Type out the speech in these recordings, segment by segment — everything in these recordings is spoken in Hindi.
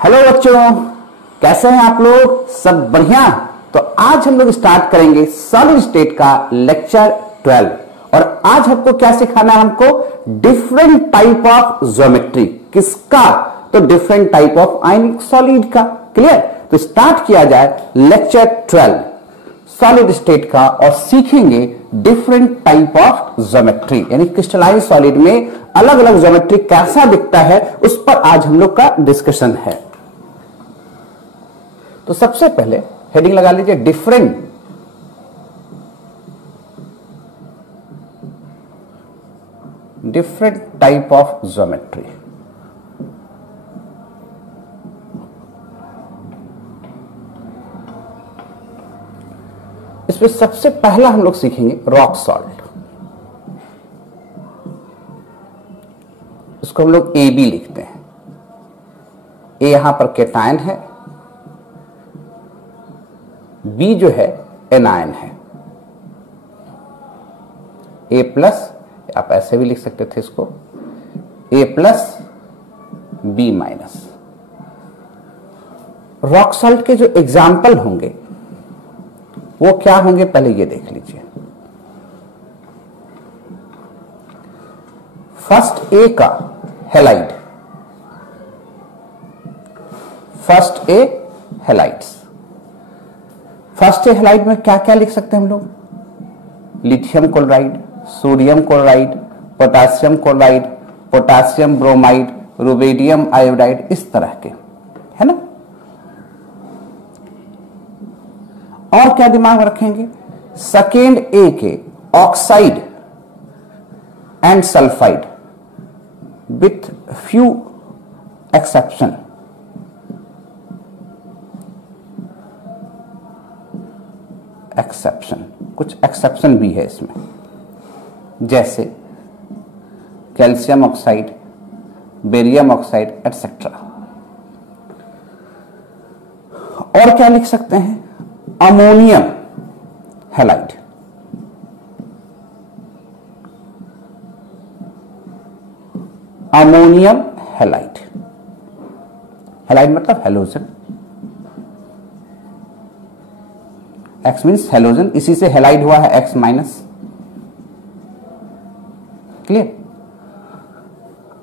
हेलो बच्चों, कैसे हैं आप लोग? सब बढ़िया। तो आज हम लोग स्टार्ट करेंगे सॉलिड स्टेट का लेक्चर 12 और आज हमको क्या सिखाना है? हमको डिफरेंट टाइप ऑफ ज्योमेट्री। किसका? तो different type of ionic solid का। क्लियर? तो स्टार्ट किया जाए लेक्चर 12 सॉलिड स्टेट का और सीखेंगे डिफरेंट टाइप ऑफ ज्योमेट्री, यानी क्रिस्टलाइन सॉलिड में अलग अलग ज्योमेट्री कैसा दिखता है उस पर आज हम लोग का डिस्कशन है। तो सबसे पहले हेडिंग लगा लीजिए डिफरेंट टाइप ऑफ ज्योमेट्री। इसमें सबसे पहला हम लोग सीखेंगे रॉक सॉल्ट। इसको हम लोग ए बी लिखते हैं। ए यहां पर कैटायन है, बी जो है एनायन है। ए प्लस, आप ऐसे भी लिख सकते थे इसको, A plus B minus. Rock salt के जो एग्जाम्पल होंगे वो क्या होंगे पहले ये देख लीजिए। फर्स्ट ए का halide, first A halides. First A halide में क्या क्या लिख सकते हैं हम लोग? Lithium chloride, sodium chloride, potassium chloride, potassium bromide, rubidium iodide, इस तरह के, है ना। और क्या दिमाग में रखेंगे? सेकेंड ए के oxide and sulphide with few exception. कुछ एक्सेप्शन भी है इसमें, जैसे calcium oxide, barium oxide etcetera. और क्या लिख सकते हैं? Ammonium halide, ammonium halide. Halide मतलब हेलोजन, एक्स मीन्स हेलोजन, इसी से हैलाइड हुआ है एक्स माइनस। क्लियर?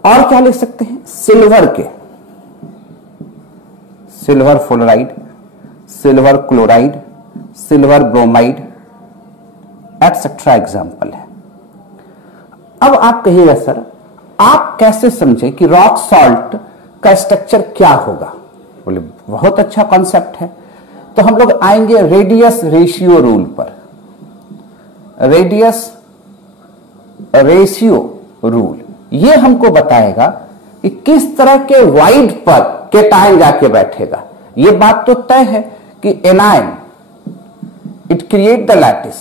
और क्या लिख सकते हैं? सिल्वर के, silver fluoride, silver chloride, silver bromide etcetera example है। अब आप कहिएगा सर आप कैसे समझे कि रॉक सॉल्ट का स्ट्रक्चर क्या होगा? बोले बहुत अच्छा कॉन्सेप्ट है। तो हम लोग आएंगे रेडियस रेशियो रूल पर। रेडियस रेशियो रूल ये हमको बताएगा कि किस तरह के वाइड पर कैटायन जाके बैठेगा। ये बात तो तय है कि anion it create the lattice,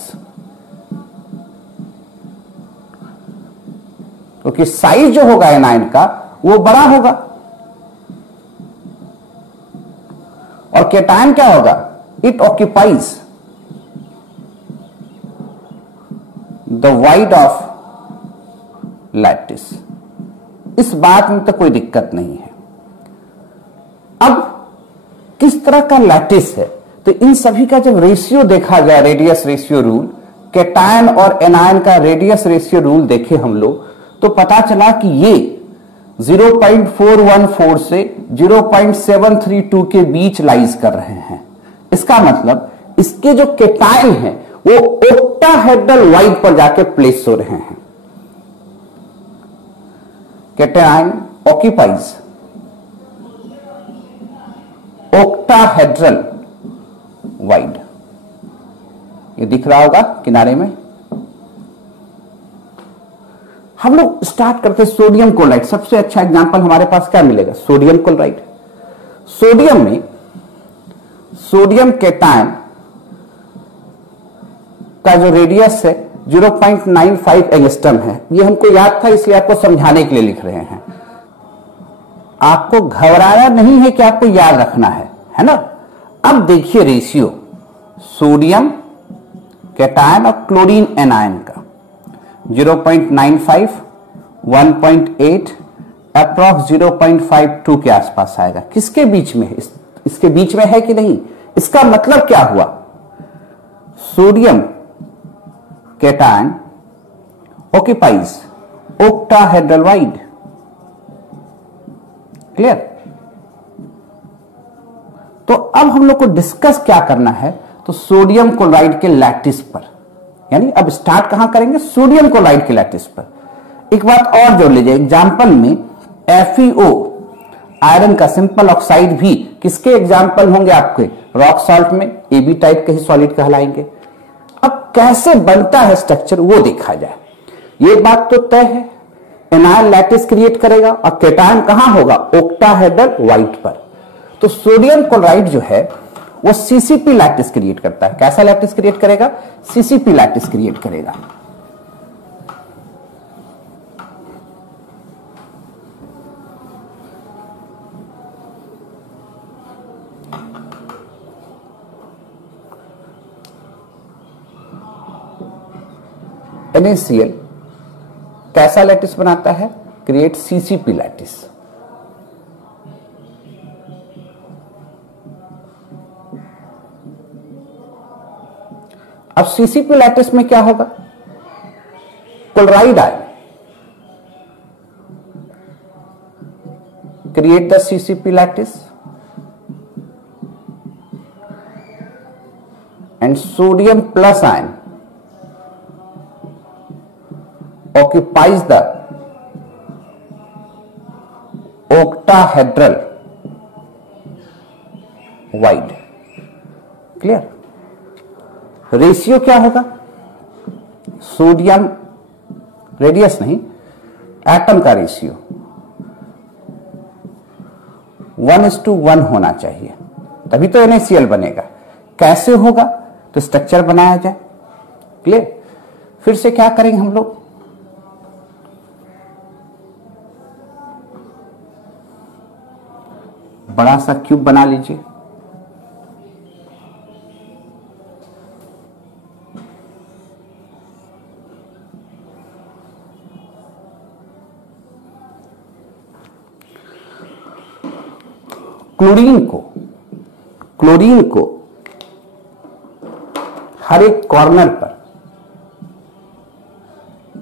क्योंकि साइज जो होगा एनायन का वो बड़ा होगा। और कैटायन क्या होगा? It occupies the wide of lattice. इस बात में तो कोई दिक्कत नहीं है। अब किस तरह का लैटिस है? तो इन सभी का जब रेशियो देखा जाए, रेडियस रेशियो रूल, कैटायन और एनायन का रेडियस रेशियो रूल देखे हम लोग, तो पता चला कि ये 0.414 से 0.732 के बीच लाइज कर रहे हैं। इसका मतलब इसके जो कैटायन हैं वो ओक्टाहेड्रल वाइड पर जाके प्लेस हो रहे हैं। Cation occupies octahedral wide. ये दिख रहा होगा किनारे में। हम लोग स्टार्ट करते हैं सोडियम क्लोराइड। सबसे अच्छा एग्जांपल हमारे पास क्या मिलेगा? Sodium chloride. सोडियम में सोडियम कैटायन का जो रेडियस है 0.95 एंगस्ट्रम है। ये हमको याद था इसलिए आपको समझाने के लिए लिख रहे हैं। आपको घबराना नहीं है कि आपको याद रखना है ना। अब देखिए रेशियो सोडियम कैटायन और क्लोरीन एनायन का 0.95, 1.8 अप्रॉक्स 0.52 के आसपास आएगा। किसके बीच में? इसके बीच में है कि नहीं? इसका मतलब क्या हुआ? Sodium cation occupies octahedral wide। Clear? तो अब हम लोग को डिस्कस क्या करना है? तो सोडियम क्लोराइड के लैटिस पर, यानी अब स्टार्ट कहां करेंगे? सोडियम क्लोराइड के लैटिस पर। एक बात और जोड़ लीजिए, एग्जाम्पल में FeO आयरन का सिंपल ऑक्साइड भी किसके एग्जाम्पल होंगे आपके? रॉक सॉल्ट में AB टाइप के ही सॉलिड कहलाएंगे। अब कैसे बनता है स्ट्रक्चर वो देखा जाए। ये बात तो तय है, एनायन लैटिस क्रिएट करेगा और कैटायन कहां होगा? ऑक्टाहेड्रल वाइट पर। तो सोडियम क्लोराइड जो है वो CCP लैटिस क्रिएट करता है। कैसा लैटिस क्रिएट करेगा? CCP लैटिस क्रिएट करेगा। NaCl कैसा लैटिस बनाता है? Create CCP lattice. अब CCP लैटिस में क्या होगा? Chloride ion create the CCP lattice and sodium plus ion occupies the octahedral wide। Clear? Ratio क्या होगा? सोडियम रेडियस नहीं, एटम का रेशियो 1:1 होना चाहिए, तभी तो NaCl बनेगा। कैसे होगा? तो स्ट्रक्चर बनाया जाए। क्लियर? फिर से क्या करेंगे हम लोग? बड़ा सा क्यूब बना लीजिए। क्लोरीन को हर एक कॉर्नर पर,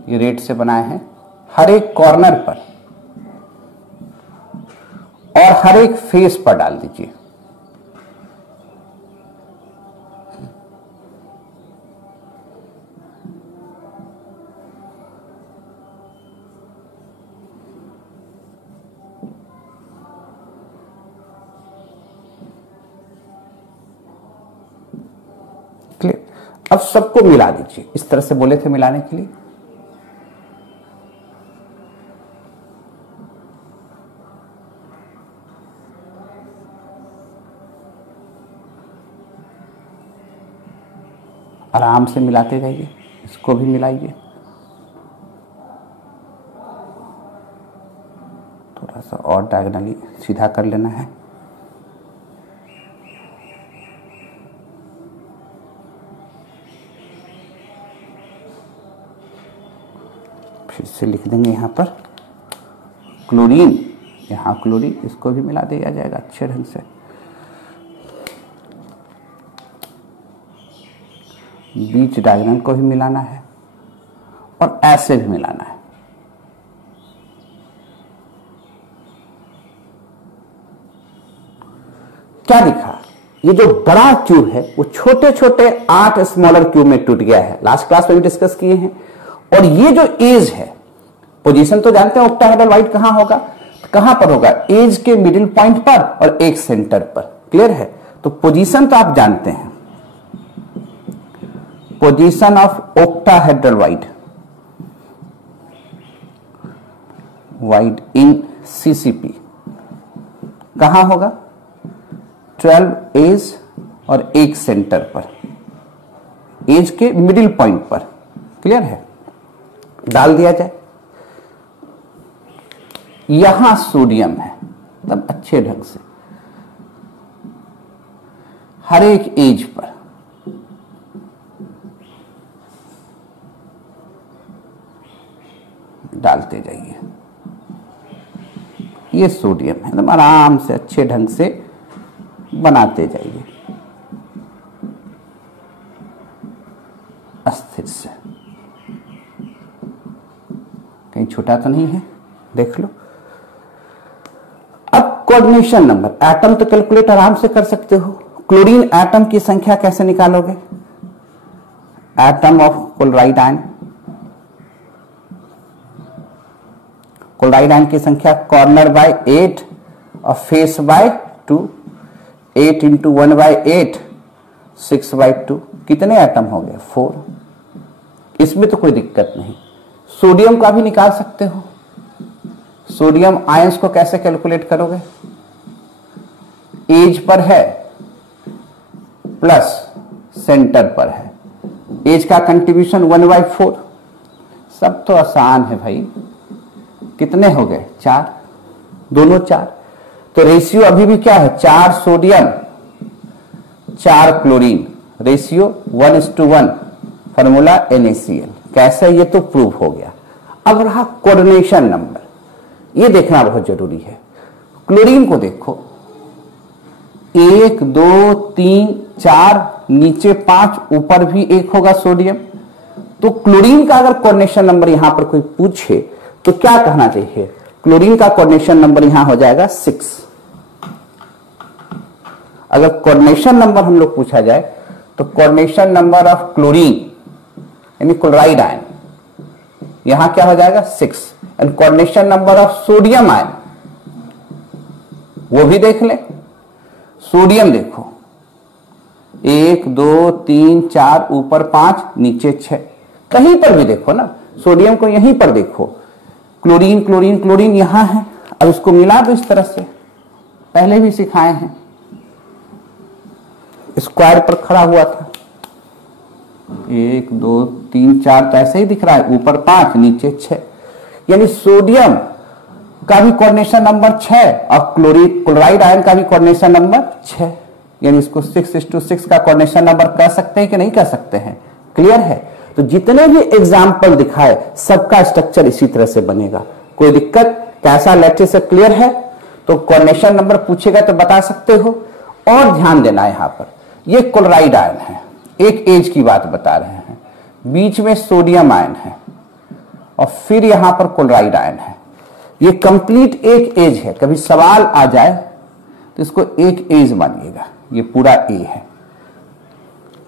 ये रेड से बनाए हैं, हर एक कॉर्नर पर और हर एक फेस पर डाल दीजिए। क्लियर? अब सबको मिला दीजिए। इस तरह से बोले थे मिलाने के लिए। आराम से मिलाते जाइए। इसको भी मिलाइए। थोड़ा सा और डायगोनली सीधा कर लेना है। फिर से लिख देंगे यहां पर क्लोरीन, यहां क्लोरीन, इसको भी मिला दिया जाएगा अच्छे ढंग से। बीच डायगोनल को भी मिलाना है और ऐसे भी मिलाना है। क्या दिखा? ये जो बड़ा क्यूब है वो छोटे छोटे 8 स्मॉलर क्यूब में टूट गया है। लास्ट क्लास में भी डिस्कस किए हैं। और ये जो एज है, पोजीशन तो जानते हैं ऑक्टाहेड्रल वाइड कहां होगा? कहां पर होगा? एज के मिडिल पॉइंट पर और एक सेंटर पर। क्लियर है? तो पोजीशन तो आप जानते हैं, position of octahedral wide in CCP कहां होगा? 12 एज और एक सेंटर पर, एज के मिडिल पॉइंट पर। क्लियर है? डाल दिया जाए। यहां सोडियम है, तब अच्छे ढंग से हर एक एज पर डालते जाइए। ये सोडियम है, एकदम आराम से अच्छे ढंग से बनाते जाइए अस्थिर से। कहीं छोटा तो नहीं है, देख लो। अब कोऑर्डिनेशन नंबर, एटम तो कैलकुलेट आराम से कर सकते हो। क्लोरीन एटम की संख्या कैसे निकालोगे? Atom of chloride ion, chloride ion की संख्या कॉर्नर बाय 8 और फेस बाय 2, 8 इंटू 1/8 6/2, कितने एटम हो गए? 4। इसमें तो कोई दिक्कत नहीं। सोडियम का भी निकाल सकते हो। सोडियम आयंस को कैसे कैलकुलेट करोगे? एज पर है प्लस सेंटर पर है, एज का कंट्रीब्यूशन 1/4। सब तो आसान है भाई। कितने हो गए? 4, दोनों 4। तो रेशियो अभी भी क्या है? 4 sodium 4 chlorine, ratio 1:1, formula NaCl। कैसे? ये तो प्रूव हो गया। अब रहा कोऑर्डिनेशन नंबर, ये देखना बहुत जरूरी है। क्लोरीन को देखो, 1 2 3 4, नीचे 5, ऊपर भी 1 होगा सोडियम। तो क्लोरीन का अगर कोऑर्डिनेशन नंबर यहां पर कोई पूछे तो क्या कहना चाहिए? क्लोरीन का कोऑर्डिनेशन नंबर यहां हो जाएगा 6। अगर कोऑर्डिनेशन नंबर हम लोग पूछा जाए तो कोऑर्डिनेशन नंबर ऑफ क्लोरीन यानी क्लोराइड आयन यहां क्या हो जाएगा? 6। And coordination number of sodium ion वो भी देख ले। सोडियम देखो, 1 2 3 4, ऊपर 5, नीचे 6। कहीं पर भी देखो ना, सोडियम को यहीं पर देखो, क्लोरीन क्लोरीन क्लोरीन यहां है। अब इसको मिला दो इस तरह से, पहले भी सिखाए हैं, स्क्वायर पर खड़ा हुआ था। 1 2 3 4 तो ऐसे ही दिख रहा है, ऊपर 5 नीचे 6, यानी सोडियम का भी कोऑर्डिनेशन नंबर 6 और क्लोराइड आयन का भी कोऑर्डिनेशन नंबर 6, यानी इसको 6:6 का कोऑर्डिनेशन नंबर कह सकते हैं कि नहीं कह सकते हैं? क्लियर है? तो जितने भी एग्जाम्पल दिखाए सबका स्ट्रक्चर इसी तरह से बनेगा। कोई दिक्कत? कैसा लैटिस से क्लियर है? तो कोऑर्डिनेशन नंबर पूछेगा तो बता सकते हो। और ध्यान देना, यहां पर ये क्लोराइड आयन है, एक एज की बात बता रहे हैं, बीच में सोडियम आयन है और फिर यहां पर क्लोराइड आयन है। ये कंप्लीट एक एज है। कभी सवाल आ जाए तो इसको एक एज मानिएगा, ये पूरा ए है।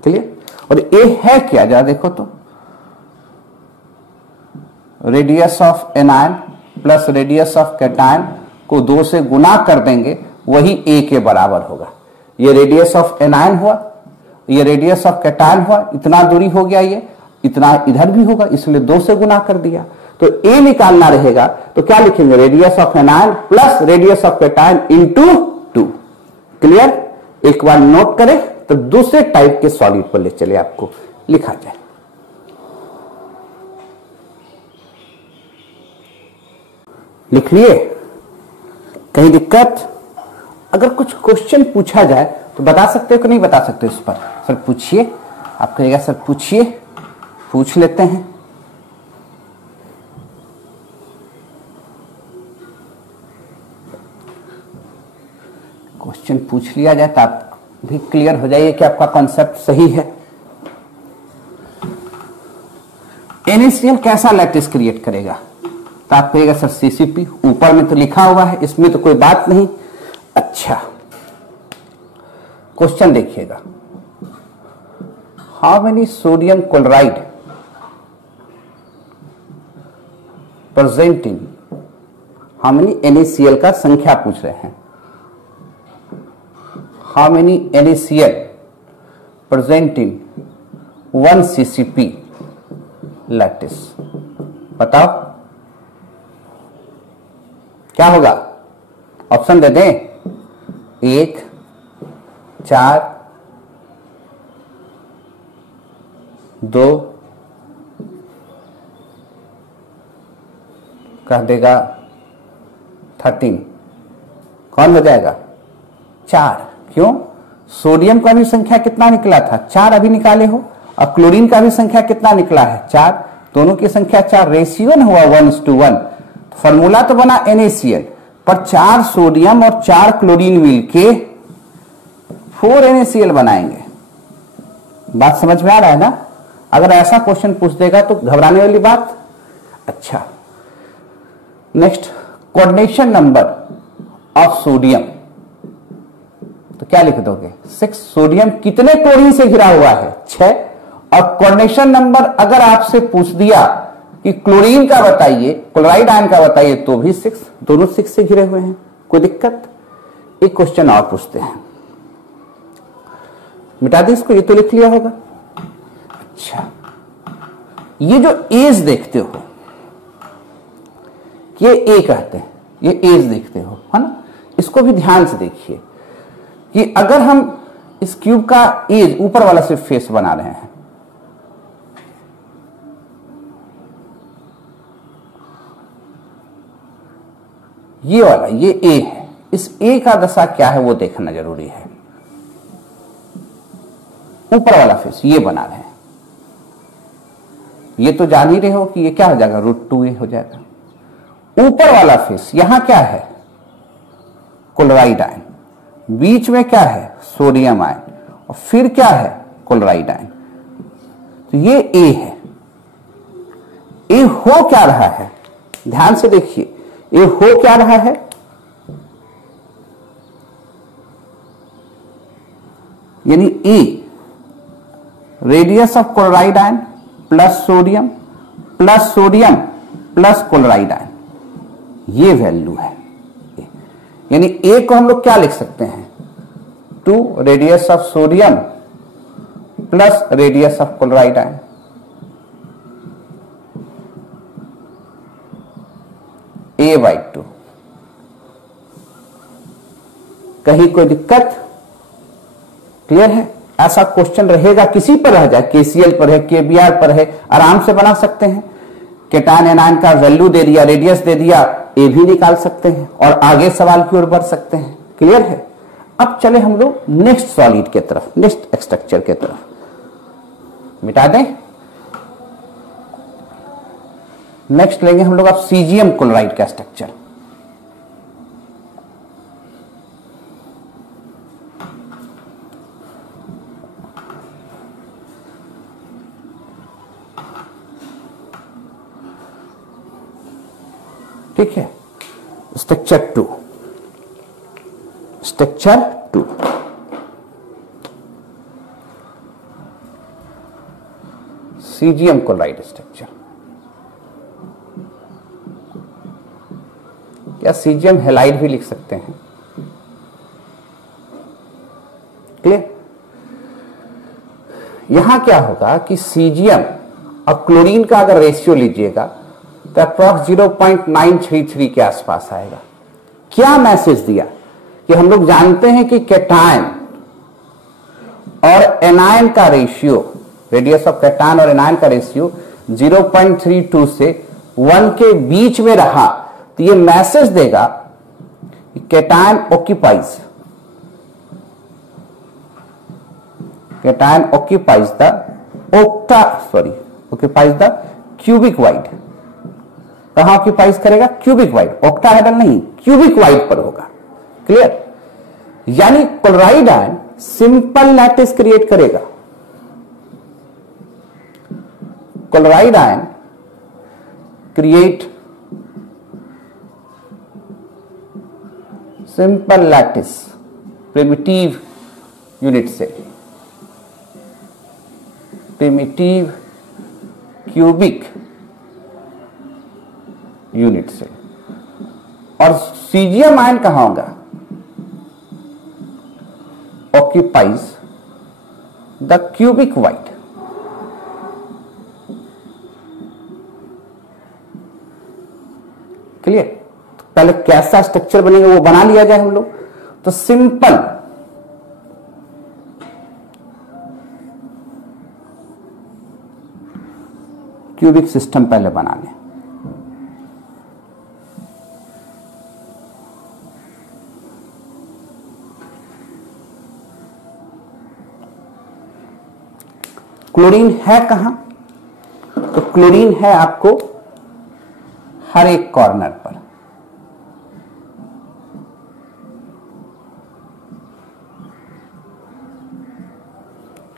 क्लियर? और ए है क्या? जरा देखो तो, radius of anion plus radius of cation को 2 से गुना कर देंगे, वही ए के बराबर होगा। ये रेडियस ऑफ एनायन हुआ, ये रेडियस ऑफ कैटायन हुआ, इतना दूरी हो गया, ये इतना इधर भी होगा, इसलिए 2 से गुना कर दिया। तो ए निकालना रहेगा तो क्या लिखेंगे? Radius of anion plus radius of cation into 2। Clear? एक बार नोट करें तो दूसरे टाइप के सॉलिड पर ले चले, आपको लिखा जाए। लिख लिए? कहीं दिक्कत? अगर कुछ क्वेश्चन पूछा जाए तो बता सकते हो कि नहीं बता सकते? उस पर सर पूछिए। आप कहिएगा सर पूछिए, पूछ लेते हैं। क्वेश्चन पूछ लिया जाए तो आप भी क्लियर हो जाइए कि आपका कॉन्सेप्ट सही है। NaCl कैसा लैटिस क्रिएट करेगा? तो आप कहिएगा सर CCP, ऊपर में तो लिखा हुआ है, इसमें तो कोई बात नहीं। अच्छा, क्वेश्चन देखिएगा, how many sodium chloride present in, how many NaCl का संख्या पूछ रहे हैं। How many NaCl present in 1 CCP lattice, बताओ क्या होगा? ऑप्शन दे दें? 1 4 2 कह देगा 13। कौन हो जाएगा? 4। क्यों? सोडियम का भी संख्या कितना निकला था? 4 अभी निकाले हो, और क्लोरीन का भी संख्या कितना निकला है? 4। दोनों की संख्या 4, रेशियो न हुआ 1:1। फॉर्मूला तो बना NaCl, पर 4 सोडियम और 4 क्लोरीन मिल के 4 NaCl बनाएंगे। बात समझ में आ रहा है ना? अगर ऐसा क्वेश्चन पूछ देगा तो घबराने वाली बात। अच्छा, next, coordination number of sodium, तो क्या लिख दोगे? 6। सोडियम कितने क्लोरीन से घिरा हुआ है? 6। और कोऑर्डिनेशन नंबर अगर आपसे पूछ दिया कि क्लोरीन का बताइए, क्लोराइड आयन का बताइए, तो भी 6। दोनों 6 से घिरे हुए हैं। कोई दिक्कत? एक क्वेश्चन और पूछते हैं, मिटा दे इसको, ये तो लिख लिया होगा। अच्छा, ये जो एज देखते हो, ये ए कहते हैं, ये एज देखते हो, है ना? इसको भी ध्यान से देखिए कि अगर हम इस क्यूब का एज, ऊपर वाला सिर्फ फेस बना रहे हैं, ये वाला, ये ए है, इस ए का दशा क्या है वो देखना जरूरी है। ऊपर वाला फेस ये बना रहे हैं, ये तो जान ही रहे हो कि ये क्या हो जाएगा? √2a हो जाएगा। ऊपर वाला फेस, यहां क्या है? क्लोराइड आयन, बीच में क्या है? सोडियम आयन, और फिर क्या है? Chloride ion. तो ये ए है। ए हो क्या रहा है? ध्यान से देखिए, ए हो क्या रहा है? यानी A radius of chloride ion plus sodium plus chloride ion, ये वैल्यू है। यानी ए को हम लोग क्या लिख सकते हैं? 2 radius of sodium plus radius of chloride ion. A/2। कहीं कोई दिक्कत? क्लियर है? ऐसा क्वेश्चन रहेगा, किसी पर रह जाए, KCl पर है, KBr पर है, आराम से बना सकते हैं। केटायन एनायन का वैल्यू दे दिया, रेडियस दे दिया, ए भी निकाल सकते हैं और आगे सवाल की ओर बढ़ सकते हैं। क्लियर है? अब चले हम लोग नेक्स्ट सॉलिड के तरफ, नेक्स्ट स्ट्रक्चर के तरफ। मिटा दें। नेक्स्ट लेंगे हम लोग अब सीजियम क्लोराइड का स्ट्रक्चर। ठीक है, structure 2, structure 2। Caesium chloride structure, या सीजियम हैलाइड भी लिख सकते हैं। क्लियर? यहां क्या होगा कि सीजियम और क्लोरीन का अगर रेशियो लीजिएगा तो अप्रॉक्स 0.933 के आसपास आएगा। क्या मैसेज दिया कि हम लोग जानते हैं कि कैटायन और एनायन का रेशियो, रेडियस ऑफ कैटायन और एनायन का रेशियो 0.32 से 1 के बीच में रहा तो ये मैसेज देगा कि cation occupies the cubic void. कहां ऑक्यूपाइज करेगा? क्यूबिक वाइड, ऑक्टाहेड्रल नहीं, क्यूबिक वाइड पर होगा। क्लियर? यानी chloride ion simple lattice create करेगा। Chloride ion create simple lattice primitive unit से, प्रिमिटिव क्यूबिक यूनिट से। और सीजियम आयन कहां होगा? Occupies the cubic void. Clear? पहले कैसा स्ट्रक्चर बनेगा वो बना लिया जाए हम लोग। तो सिंपल क्यूबिक सिस्टम पहले बना लें। क्लोरीन है कहां? तो क्लोरीन है आपको हर एक कॉर्नर पर।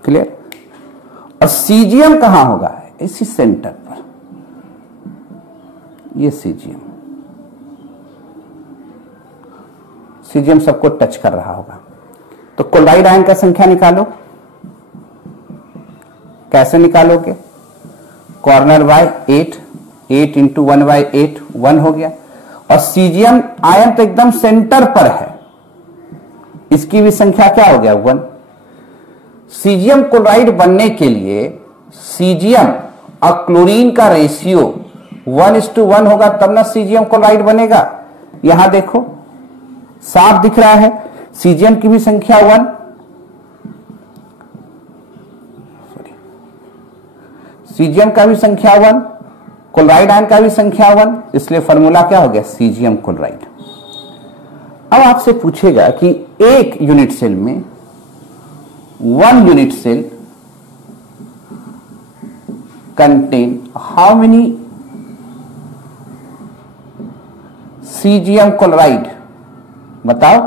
क्लियर। और सीजीएम कहां होगा, इसी सेंटर पर, ये सीजीएम, सीजीएम सबको टच कर रहा होगा। तो क्लोराइड आयन का संख्या निकालो। कैसे निकालोगे, कॉर्नर बाय 8, 8 इंटू 1 बाय 8, 1 हो गया। और सीजीएम आयन तो एकदम सेंटर पर है, इसकी भी संख्या क्या हो गया, 1। सीजीएम क्लोराइड बनने के लिए सीजीएम और क्लोरीन का रेशियो 1:1 होगा, तब ना सीजीएम क्लोराइड बनेगा। यहां देखो साफ दिख रहा है, सीजीएम की भी संख्या 1, सीजीएम का भी संख्या 1, क्लोराइड आयन का भी संख्या 1, इसलिए फॉर्मूला क्या हो गया, सीजीएम क्लोराइड। अब आपसे पूछेगा कि एक यूनिट सेल में 1 unit cell contain how many caesium chloride, बताओ।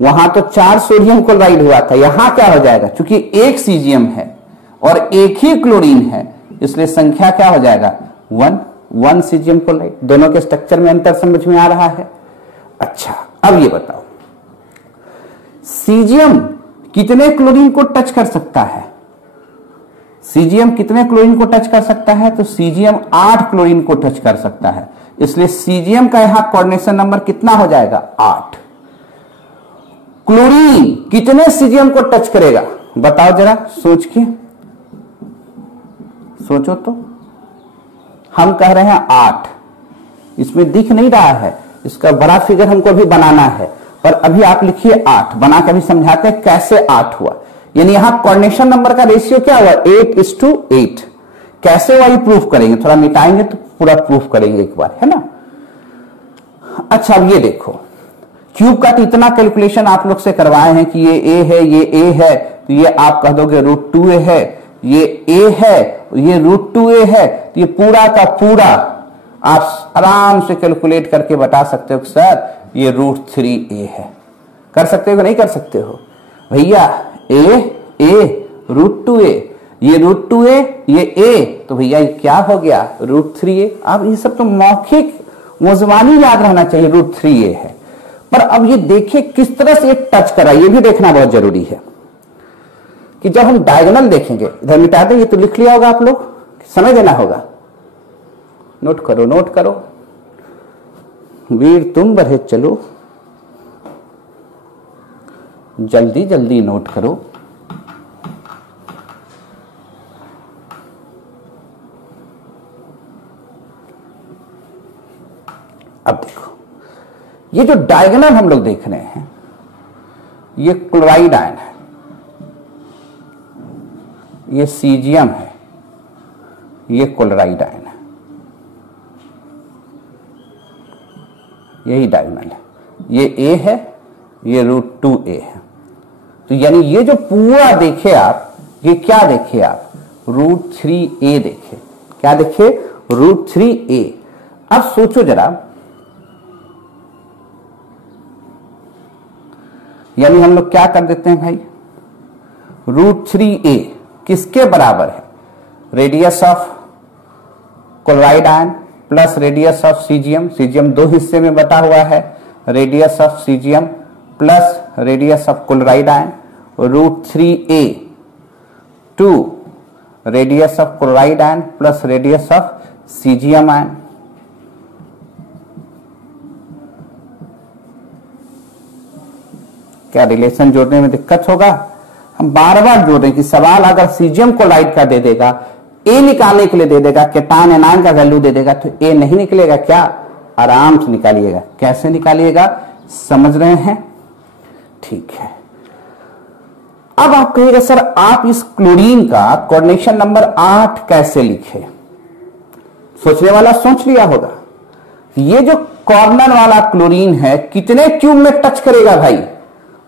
वहां तो 4 सोडियम क्लोराइड हुआ था, यहां क्या हो जाएगा, क्योंकि एक सीजीएम है और एक ही क्लोरीन है, इसलिए संख्या क्या हो जाएगा, 1 सीजीएम क्लोराइड। दोनों के स्ट्रक्चर में अंतर समझ में आ रहा है। अच्छा, अब ये बताओ सीजीएम कितने क्लोरीन को टच कर सकता है, सीजीएम कितने क्लोरीन को टच कर सकता है, तो सीजीएम 8 क्लोरीन को टच कर सकता है, इसलिए सीजीएम का यहां कोऑर्डिनेशन नंबर कितना हो जाएगा, 8। क्लोरीन कितने सीजीएम को टच करेगा, बताओ जरा सोच के, सोचो तो। हम कह रहे हैं 8, इसमें दिख नहीं रहा है, इसका बड़ा फिगर हमको भी बनाना है, पर अभी आप लिखिए 8, बना के अभी समझाते हैं कैसे 8 हुआ। यानी यहां कोऑर्डिनेशन नंबर का रेशियो क्या हुआ, 8:8। कैसे हुआ ये प्रूफ करेंगे, थोड़ा मिटाएंगे तो पूरा प्रूफ करेंगे एक बार, है ना। अच्छा, अब ये देखो क्यूब का तो इतना कैलकुलेशन आप लोग से करवाए हैं कि ये ए है, ये ए है, तो ये आप कह दोगे √2a है, ये ए है, ये √2a है, तो ये पूरा का पूरा आप आराम से कैलकुलेट करके बता सकते हो कि सर ये √3a है। कर सकते हो कि नहीं कर सकते हो भैया, ए √2a, ये √2a, ये a, तो भैया ये क्या हो गया, √3a। अब ये सब तो मौखिक मुजमानी याद रहना चाहिए, √3a है। पर अब ये देखिए किस तरह से टच करा, ये भी देखना बहुत जरूरी है कि जब हम डायगोनल देखेंगे, इधर मिटा दें, ये तो लिख लिया होगा आप लोग, समय देना होगा, नोट करो, नोट करो, वीर तुम बढ़े चलो, जल्दी जल्दी नोट करो। अब देखो ये जो डायगोनल हम लोग देख रहे हैं, ये क्लोराइड आयन है, ये सीजीएम है, ये क्लोराइड आयन है, यही डायगोनल है, ये ए है, ये √2a है। तो यानी ये जो पूरा देखे आप, ये क्या देखे आप, √3a देखे, क्या देखे, √3a। अब सोचो जरा, यानी हम लोग क्या कर देते हैं भाई, √3a किसके बराबर है, radius of chloride ion plus radius of caesium, caesium 2 हिस्से में बटा हुआ है, radius of caesium plus radius of chloride ion, √3a two radius of chloride ion plus radius of caesium ion. क्या रिलेशन जोड़ने में दिक्कत होगा, हम बार बार जोड़ रहे हैं कि सवाल अगर सीजीएम क्लोराइड का दे देगा, ए निकालने के लिए दे देगा, केटायन एनायन का वैल्यू दे देगा, तो ए नहीं निकलेगा क्या, आराम से निकालिएगा। कैसे निकालिएगा, समझ रहे हैं, ठीक है। अब आप कहिएगा सर आप इस क्लोरीन का कोऑर्डिनेशन नंबर 8 कैसे लिखे, सोचने वाला सोच लिया होगा। ये जो कॉर्नर वाला क्लोरीन है कितने क्यूब में टच करेगा भाई,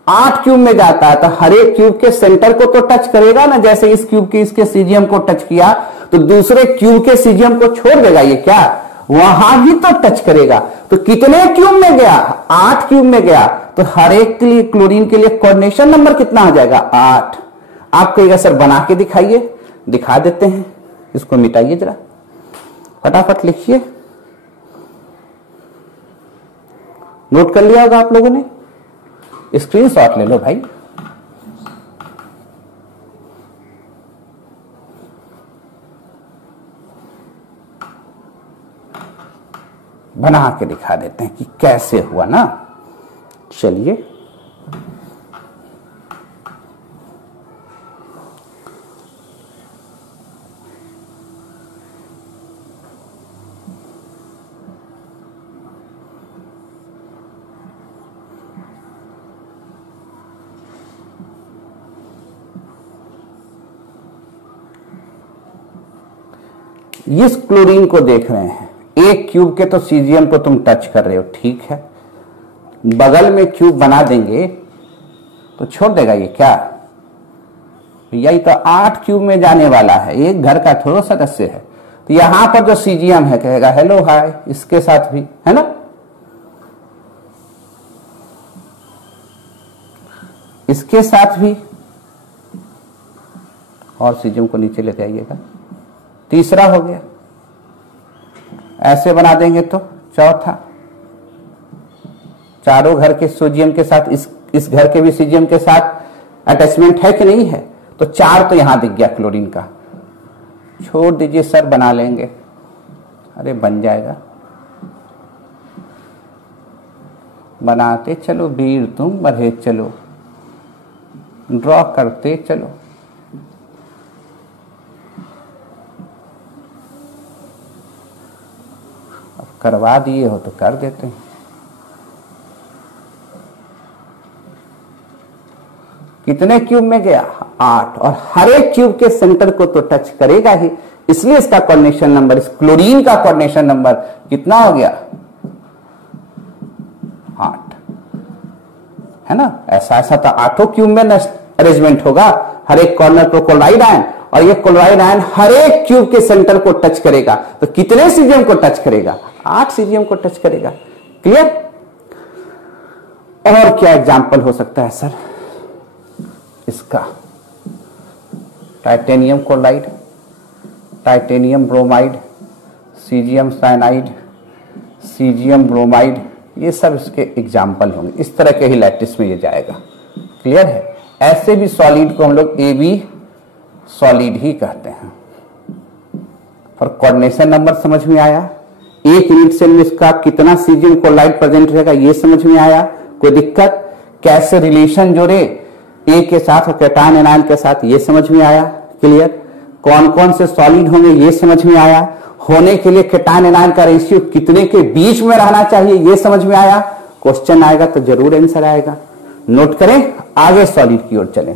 8 क्यूब में जाता है, तो हर एक क्यूब के सेंटर को तो टच करेगा ना, जैसे इस क्यूब के इसके सीजीएम को टच किया तो दूसरे क्यूब के सीजीएम को छोड़ देगा, ये क्या, वहां भी तो टच करेगा। तो कितने क्यूब में गया, 8 क्यूब में गया, तो हर एक के लिए क्लोरीन के लिए कोऑर्डिनेशन नंबर कितना हो जाएगा, 8। आप कहिएगा सर बना के दिखाइए, दिखा देते हैं। इसको मिटाइए जरा, फटाफट लिखिए। नोट कर लिया होगा आप लोगों ने, स्क्रीनशॉट ले लो भाई। बना के दिखा देते हैं कि कैसे हुआ ना। चलिए, इस क्लोरीन को देख रहे हैं, एक क्यूब के तो सीजियम को तुम टच कर रहे हो, ठीक है। बगल में क्यूब बना देंगे तो छोड़ देगा ये क्या? यही तो 8 क्यूब में जाने वाला है, एक घर का थोड़ा सदस्य है। तो यहां पर जो सीजियम है कहेगा हेलो हाय, इसके साथ भी है ना, इसके साथ भी, और सीजियम को नीचे लेते आइएगा, तीसरा हो गया। ऐसे बना देंगे तो चौथा, चारों घर के सोडियम के साथ इस घर के भी सीजियम के साथ अटैचमेंट है कि नहीं है, तो 4 तो यहां दिख गया क्लोरीन का। छोड़ दीजिए सर, बना लेंगे, अरे बन जाएगा, बनाते चलो वीर तुम बढ़े चलो, ड्रॉ करते चलो। अब करवा दिए हो तो कर देते हैं। कितने क्यूब में गया? 8, और हर एक क्यूब के सेंटर को तो टच करेगा ही, इसलिए इसका कोऑर्डिनेशन नंबर, इस क्लोरीन का कोऑर्डिनेशन नंबर कितना हो गया? 8, है ना। ऐसा तो 8 क्यूब में अरेंजमेंट होगा, हर एक कॉर्नर को क्लोराइड आयन, और ये क्लोराइड आयन हर एक क्यूब के सेंटर को टच करेगा। तो कितने सीजियम को टच करेगा? 8 सीजियम को टच करेगा। क्लियर? और क्या एग्जाम्पल हो सकता है सर इसका? Titanium chloride, titanium bromide, caesium cyanide, caesium bromide, ये सब इसके एग्जाम्पल होंगे। इस तरह के ही लैटिस में ये जाएगा। क्लियर है? ऐसे भी सॉलिड को हम लोग ए बी सॉलिड ही कहते हैं। और कोऑर्डिनेशन नंबर समझ में आया? एक यूनिट सेल में इसका कितना सीजियम क्लोराइड प्रेजेंट रहेगा ये समझ में आया? कोई दिक्कत? कैसे रिलेशन जोड़े ए के साथ और कैटायन एनायन के साथ, ये समझ में आया? क्लियर? कौन कौन से सॉलिड होंगे ये समझ में आया? होने के लिए कैटायन एनायन का रेशियो कितने के बीच में रहना चाहिए ये समझ में आया? क्वेश्चन आएगा तो जरूर आंसर आएगा। नोट करें, आगे सॉलिड की ओर चलें।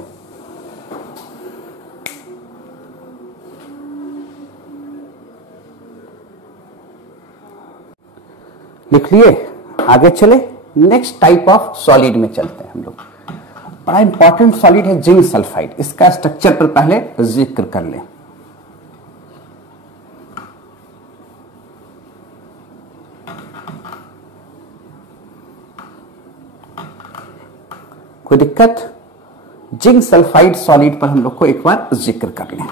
लिख लिए, आगे चले। नेक्स्ट टाइप ऑफ सॉलिड में चलते हैं हम लोग। बड़ा इंपॉर्टेंट सॉलिड है जिंक सल्फाइड। इसका स्ट्रक्चर पर पहले जिक्र कर लें। कोई दिक्कत? जिंक सल्फाइड सॉलिड पर हम लोग को एक बार जिक्र कर लें।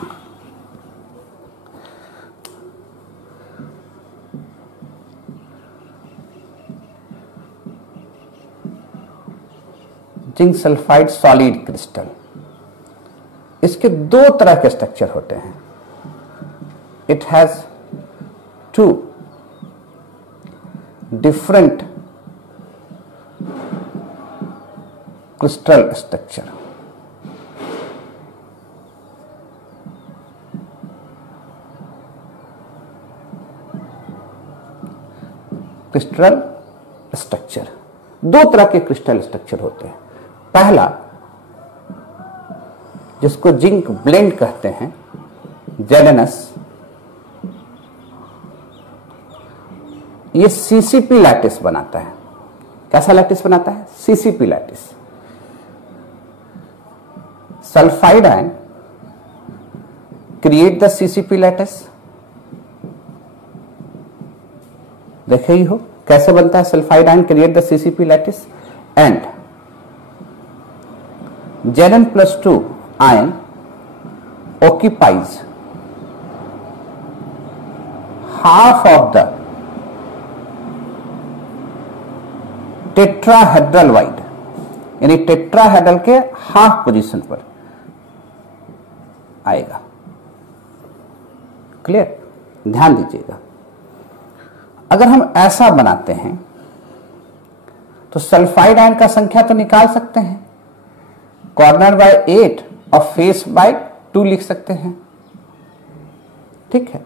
जिंक सल्फाइड सॉलिड क्रिस्टल, इसके 2 तरह के स्ट्रक्चर होते हैं। It has 2 different crystal structure. Crystal structure, 2 तरह के क्रिस्टल स्ट्रक्चर होते हैं। पहला, जिसको जिंक ब्लेंड कहते हैं, ZnS, ये सीसीपी लैटिस बनाता है। कैसा लैटिस बनाता है? CCP lattice. Sulphide ion create the CCP lattice. देखे ही हो कैसे बनता है sulphide ion create the CCP lattice. And Zn+2 ion occupies half of the tetrahedral void, यानी टेट्राहेड्रल के हाफ पोजीशन पर आएगा। क्लियर? ध्यान दीजिएगा, अगर हम ऐसा बनाते हैं तो सल्फाइड आयन का संख्या तो निकाल सकते हैं, कॉर्नर बाय 8 और फेस बाय 2 लिख सकते हैं। ठीक है,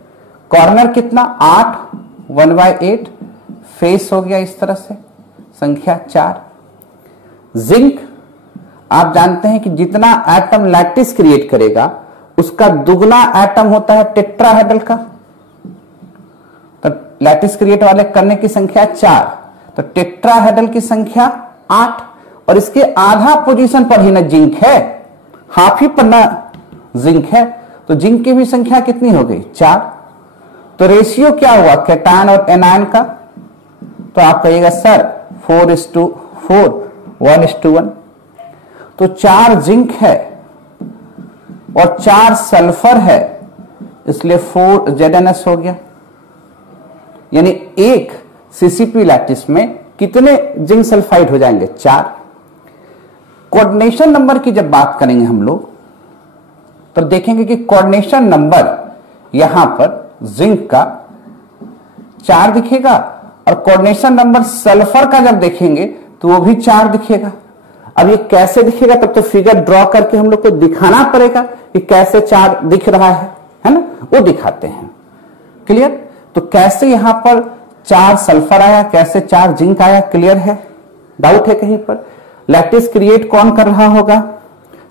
कॉर्नर कितना 8, 1/8, फेस हो गया इस तरह से, संख्या 4। जिंक आप जानते हैं कि जितना एटम लैटिस क्रिएट करेगा उसका दुगना एटम होता है टेट्राहेड्रल का, तो लैटिस क्रिएट वाले करने की संख्या 4, तो टेट्राहेड्रल की संख्या 8, और इसके आधा पोजीशन पर ही ना जिंक है, हाफ ही पर ना जिंक है, तो जिंक की भी संख्या कितनी हो गई 4। तो रेशियो क्या हुआ कैटायन और एनायन का, तो आप कहिएगा सर 4:4, 1:1, तो 4 जिंक है और 4 सल्फर है, इसलिए 4 ZnS हो गया। यानी एक सीसीपी लैटिस में कितने जिंक सल्फाइड हो जाएंगे 4। कोऑर्डिनेशन नंबर की जब बात करेंगे हम लोग तो देखेंगे कि कोऑर्डिनेशन नंबर यहां पर जिंक का 4 दिखेगा, और कोऑर्डिनेशन नंबर सल्फर का जब देखेंगे तो वो भी 4 दिखेगा। अब ये कैसे दिखेगा, तब तो फिगर ड्रॉ करके हम लोग को दिखाना पड़ेगा कि कैसे 4 दिख रहा है ना, वो दिखाते हैं। क्लियर? तो कैसे यहां पर 4 सल्फर आया, कैसे 4 जिंक आया, क्लियर है? डाउट है कहीं पर? लैटिस क्रिएट कौन कर रहा होगा?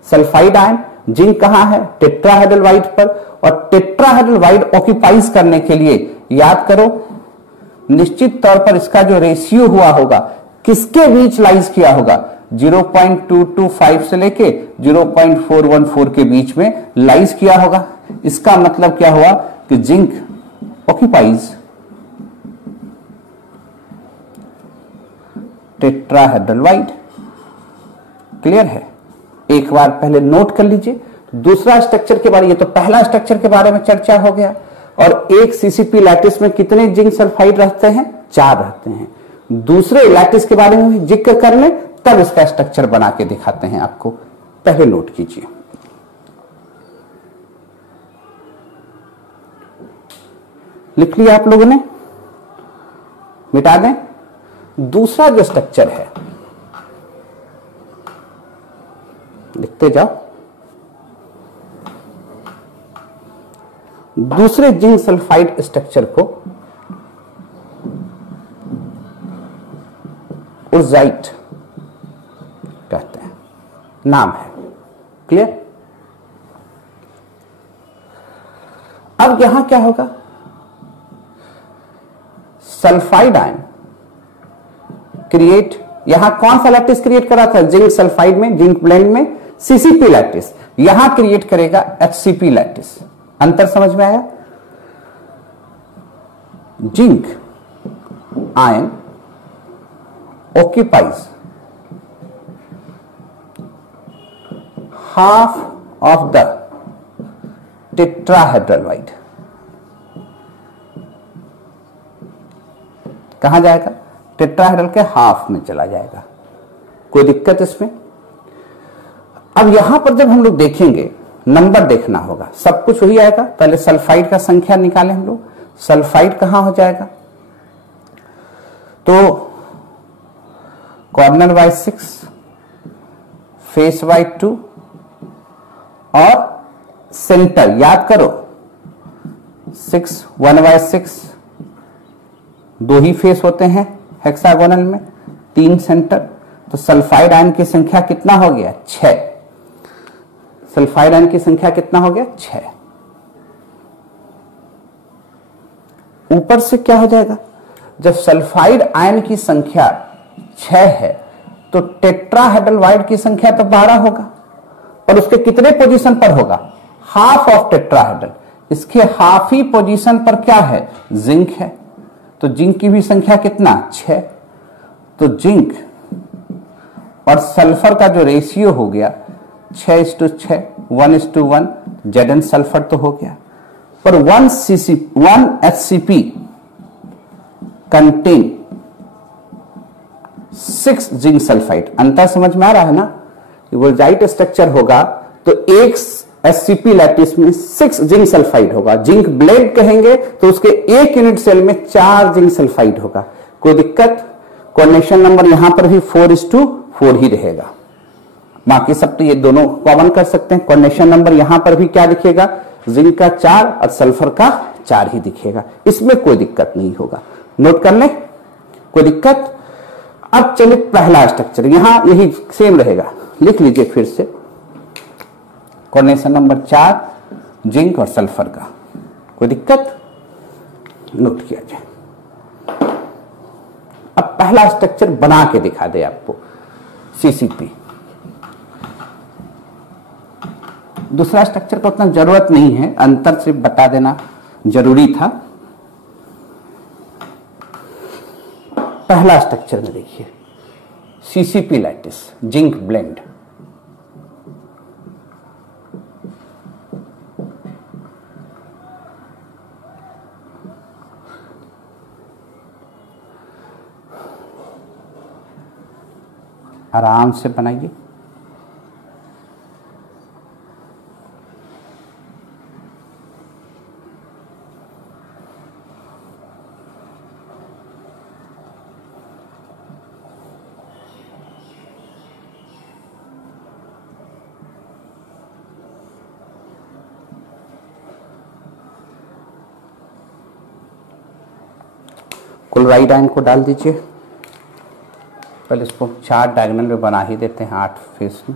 Sulphide ion. जिंक कहां है? टेट्राहेड्रल वाइड पर, और टेट्राहेड्रल वाइड ऑक्यूपाइज करने के लिए याद करो निश्चित तौर पर इसका जो रेशियो हुआ होगा किसके बीच लाइज किया होगा, 0.225 से लेके 0.414 के बीच में लाइज किया होगा। इसका मतलब क्या हुआ कि zinc occupies tetrahedral void. Clear है? एक बार पहले नोट कर लीजिए। दूसरा स्ट्रक्चर के बारे, ये तो पहला स्ट्रक्चर के बारे में चर्चा हो गया, और एक सीसीपी लैटिस में कितने जिंक सल्फाइड रहते हैं? 4 रहते हैं। दूसरे लैटिस के बारे में भी जिक्र कर लें, तब इसका स्ट्रक्चर बना के दिखाते हैं आपको। पहले नोट कीजिए। लिख लिया आप लोगों ने? मिटा दें। दूसरा जो स्ट्रक्चर है लिखते जाओ। दूसरे जिंक सल्फाइड स्ट्रक्चर को उर्जाइट कहते हैं, नाम है। क्लियर? अब यहां क्या होगा, सल्फाइड आयन क्रिएट, यहां कौन सा लैटिस क्रिएट करा था? जिंक सल्फाइड में, जिंक ब्लेंड में सीसीपी लैटिस, यहां क्रिएट करेगा एचसीपी लैटिस। अंतर समझ में आया? Zinc ion occupies half of the tetrahedral wide। कहां जाएगा? टेट्राहेड्रल के हाफ में चला जाएगा। कोई दिक्कत इसमें? अब यहां पर जब हम लोग देखेंगे, नंबर देखना होगा, सब कुछ वही आएगा। पहले सल्फाइड का संख्या निकालें हम लोग। सल्फाइड कहां हो जाएगा? तो कॉर्नर बाय 6, फेस बाय 2, और सेंटर याद करो 6, 1/6, 2 ही फेस होते हैं हेक्सागोनल में, 3 सेंटर। तो सल्फाइड आयन की संख्या कितना हो गया? 6। सल्फाइड आयन की संख्या कितना हो गया? 6। ऊपर से क्या हो जाएगा, जब सल्फाइड आयन की संख्या 6 है तो टेट्राहेड्रल वाइड की संख्या तो 12 होगा, और उसके कितने पोजीशन पर होगा? Half of tetrahedral. इसके हाफ ही पोजीशन पर क्या है? जिंक है। तो जिंक की भी संख्या कितना? 6। तो जिंक और सल्फर का जो रेशियो हो गया 6:6, 1:1 Zn सल्फर तो हो गया, पर 1 HCP कंटेन 6 जिंक सल्फाइड। अंतर समझ में आ रहा है ना कि वोल्जाइट स्ट्रक्चर होगा तो एक एससीपी लैटिस में 6 जिंक सल्फाइड होगा। जिंक ब्लेड कहेंगे तो उसके एक यूनिट सेल में 4 जिंक सल्फाइड होगा। कोई दिक्कत? कोऑर्डिनेशन नंबर यहां पर भी 4:4 ही रहेगा। बाकी सब तो ये दोनों कॉमन कर सकते हैं। कोऑर्डिनेशन नंबर यहां पर भी क्या दिखेगा? जिंक का 4 और सल्फर का 4 ही दिखेगा। इसमें कोई दिक्कत नहीं होगा। नोट कर लें, कोई दिक्कत? अब चलिए पहला स्ट्रक्चर, यहां यही सेम रहेगा, लिख लीजिए फिर से। कोऑर्डिनेशन नंबर 4 जिंक और सल्फर का, कोई दिक्कत? नोट किया जाए। अब पहला स्ट्रक्चर बना के दिखा दे आपको, सीसीपी। दूसरा स्ट्रक्चर का उतना जरूरत नहीं है, अंतर सिर्फ बता देना जरूरी था। पहला स्ट्रक्चर में देखिए, सीसीपी लैटिस जिंक ब्लेंड। आराम से बनाइए। क्लोराइड आयन को डाल दीजिए। पहले इसको 4 डायगोनल में बना ही देते हैं, 8 फेस में।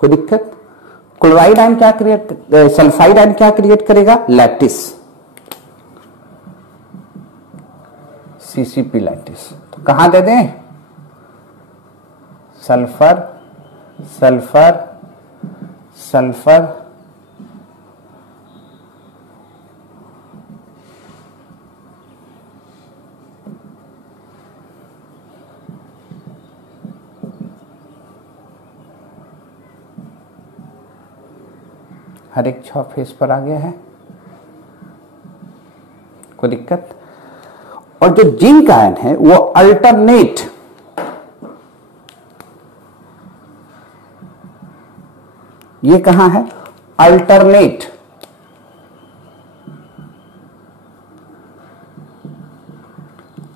कोई दिक्कत? क्लोराइड आयन क्या क्रिएट, सल्फाइड आयन क्या क्रिएट करेगा? Lattice, CCP lattice. तो कहां दे दें? सल्फर सल्फर सल्फर हर एक 6 फेस पर आ गया है। कोई दिक्कत? और जो जिंक आयन है वो अल्टरनेट, ये कहां है? अल्टरनेट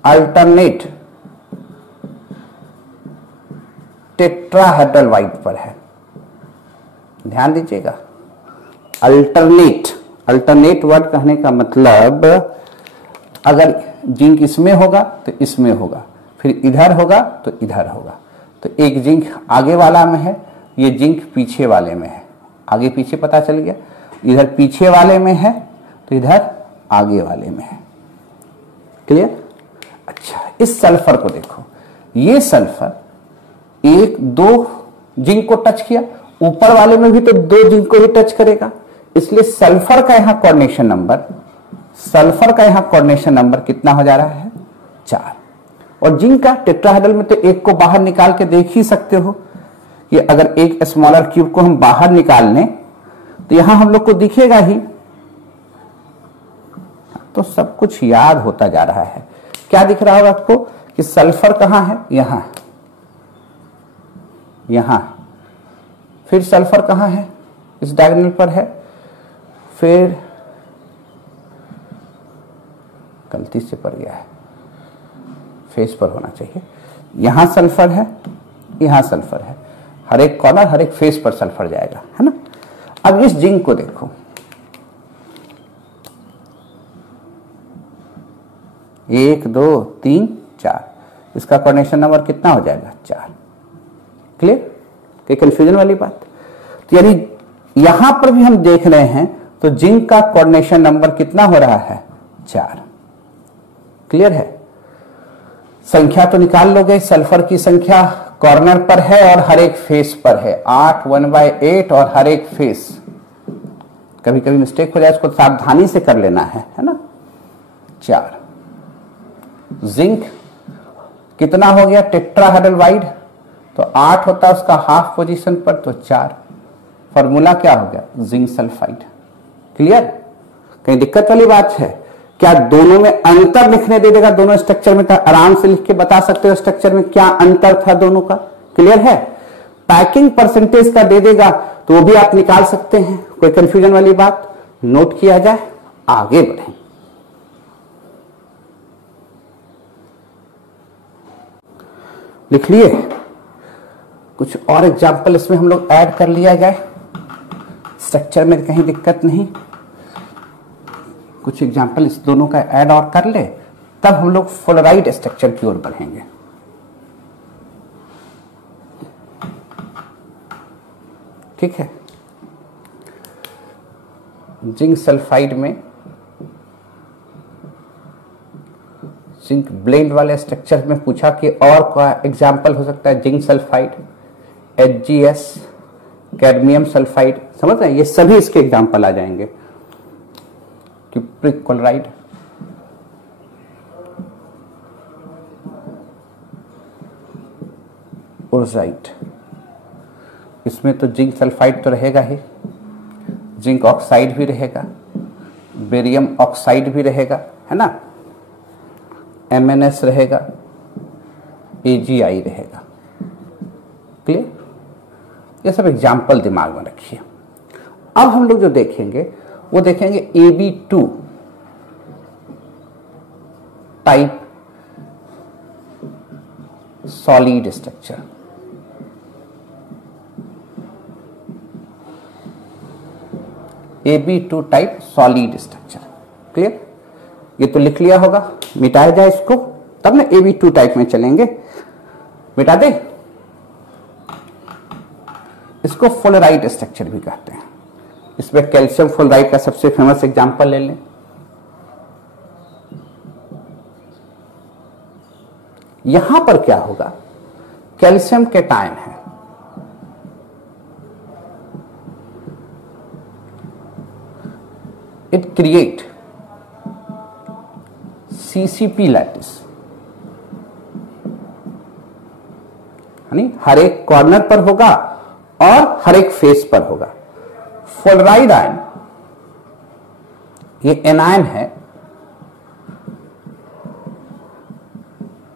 अल्टरनेट टेट्राहेड्रल वाइट पर है। ध्यान दीजिएगा, अल्टरनेट। अल्टरनेट वर्ड कहने का मतलब अगर जिंक इसमें होगा तो इसमें होगा, फिर इधर होगा तो इधर होगा। तो एक जिंक आगे वाला में है, ये जिंक पीछे वाले में है। आगे पीछे पता चल गया, इधर पीछे वाले में है तो इधर आगे वाले में है। क्लियर? अच्छा, इस सल्फर को देखो, ये सल्फर 1-2 जिंक को टच किया, ऊपर वाले में भी तो 2 जिंक को ही टच करेगा, इसलिए सल्फर का यहां कोऑर्डिनेशन नंबर कितना हो जा रहा है? 4। और जिंक का टेट्राहेड्रल में तो एक को बाहर निकाल के देख ही सकते हो कि अगर एक स्मॉलर क्यूब को हम बाहर निकाल लें तो यहां हम लोग को दिखेगा ही। तो सब कुछ याद होता जा रहा है। क्या दिख रहा होगा आपको कि सल्फर कहां है? यहां, यहां। फिर सल्फर कहां है? इस डायगोनल पर है। फिर गलती से पड़ गया है, फेस पर होना चाहिए। यहां सल्फर है, यहां सल्फर है, हर एक कॉर्नर, हर एक फेस पर सल्फर जाएगा, है ना। अब इस जिंक को देखो, 1 2 3 4, इसका कोऑर्डिनेशन नंबर कितना हो जाएगा 4। क्लियर? कोई कंफ्यूजन वाली बात? तो यानी यहां पर भी हम देख रहे हैं तो जिंक का कोऑर्डिनेशन नंबर कितना हो रहा है 4। क्लियर है? संख्या तो निकाल लोगे, सल्फर की संख्या कॉर्नर पर है और हर एक फेस पर है 8 1/8 और हर एक फेस। कभी कभी मिस्टेक हो जाए, इसको सावधानी से कर लेना है ना। 4 जिंक कितना हो गया टेट्राहेड्रल वाइड, तो 8 होता है उसका हाफ पोजीशन पर, तो 4। फॉर्मूला क्या हो गया जिंक सल्फाइड। क्लियर? कहीं दिक्कत वाली बात है क्या? दोनों में अंतर लिखने दे देगा, दोनों स्ट्रक्चर में आराम से लिख के बता सकते हो स्ट्रक्चर में क्या अंतर था दोनों का। क्लियर है? पैकिंग परसेंटेज का दे देगा तो वो भी आप निकाल सकते हैं। कोई कंफ्यूजन वाली बात? नोट किया जाए, आगे बढ़ें। लिख लिए? कुछ और एग्जाम्पल इसमें हम लोग ऐड कर लिया जाए, स्ट्रक्चर में कहीं दिक्कत नहीं। कुछ एग्जाम्पल इस दोनों का ऐड और कर ले, तब हम लोग फ्लोराइड स्ट्रक्चर की ओर बढ़ेंगे। ठीक है? जिंक सल्फाइड में जिंक ब्लेंड वाले स्ट्रक्चर में पूछा कि और क्या एग्जाम्पल हो सकता है। Zinc sulphide, HgS, cadmium sulphide, समझ रहे हैं? ये सभी इसके एग्जाम्पल आ जाएंगे। क्यूप्रिक क्लोराइड, ओर्जाइट, इसमें तो जिंक सल्फाइड तो रहेगा ही, जिंक ऑक्साइड भी रहेगा, बेरियम ऑक्साइड भी रहेगा, है ना, MnS रहेगा, AgI रहेगा। क्लियर? ये सब एग्जाम्पल दिमाग में रखिए। अब हम लोग जो देखेंगे वो देखेंगे AB2 type solid structure. AB2 type solid structure. Clear? ये तो लिख लिया होगा, मिटाया जाए इसको तब ना AB2 टाइप में चलेंगे। मिटा दे? इसको फ्लोराइड स्ट्रक्चर भी कहते हैं। इसमें कैल्शियम फ्लोराइड का सबसे फेमस एग्जांपल ले लें। यहां पर क्या होगा, कैल्शियम कैटायन है, इट क्रिएट CCP लैटिस, यानी हर एक कॉर्नर पर होगा और हर एक फेस पर होगा। फ्लोराइड आयन, ये एनायन है,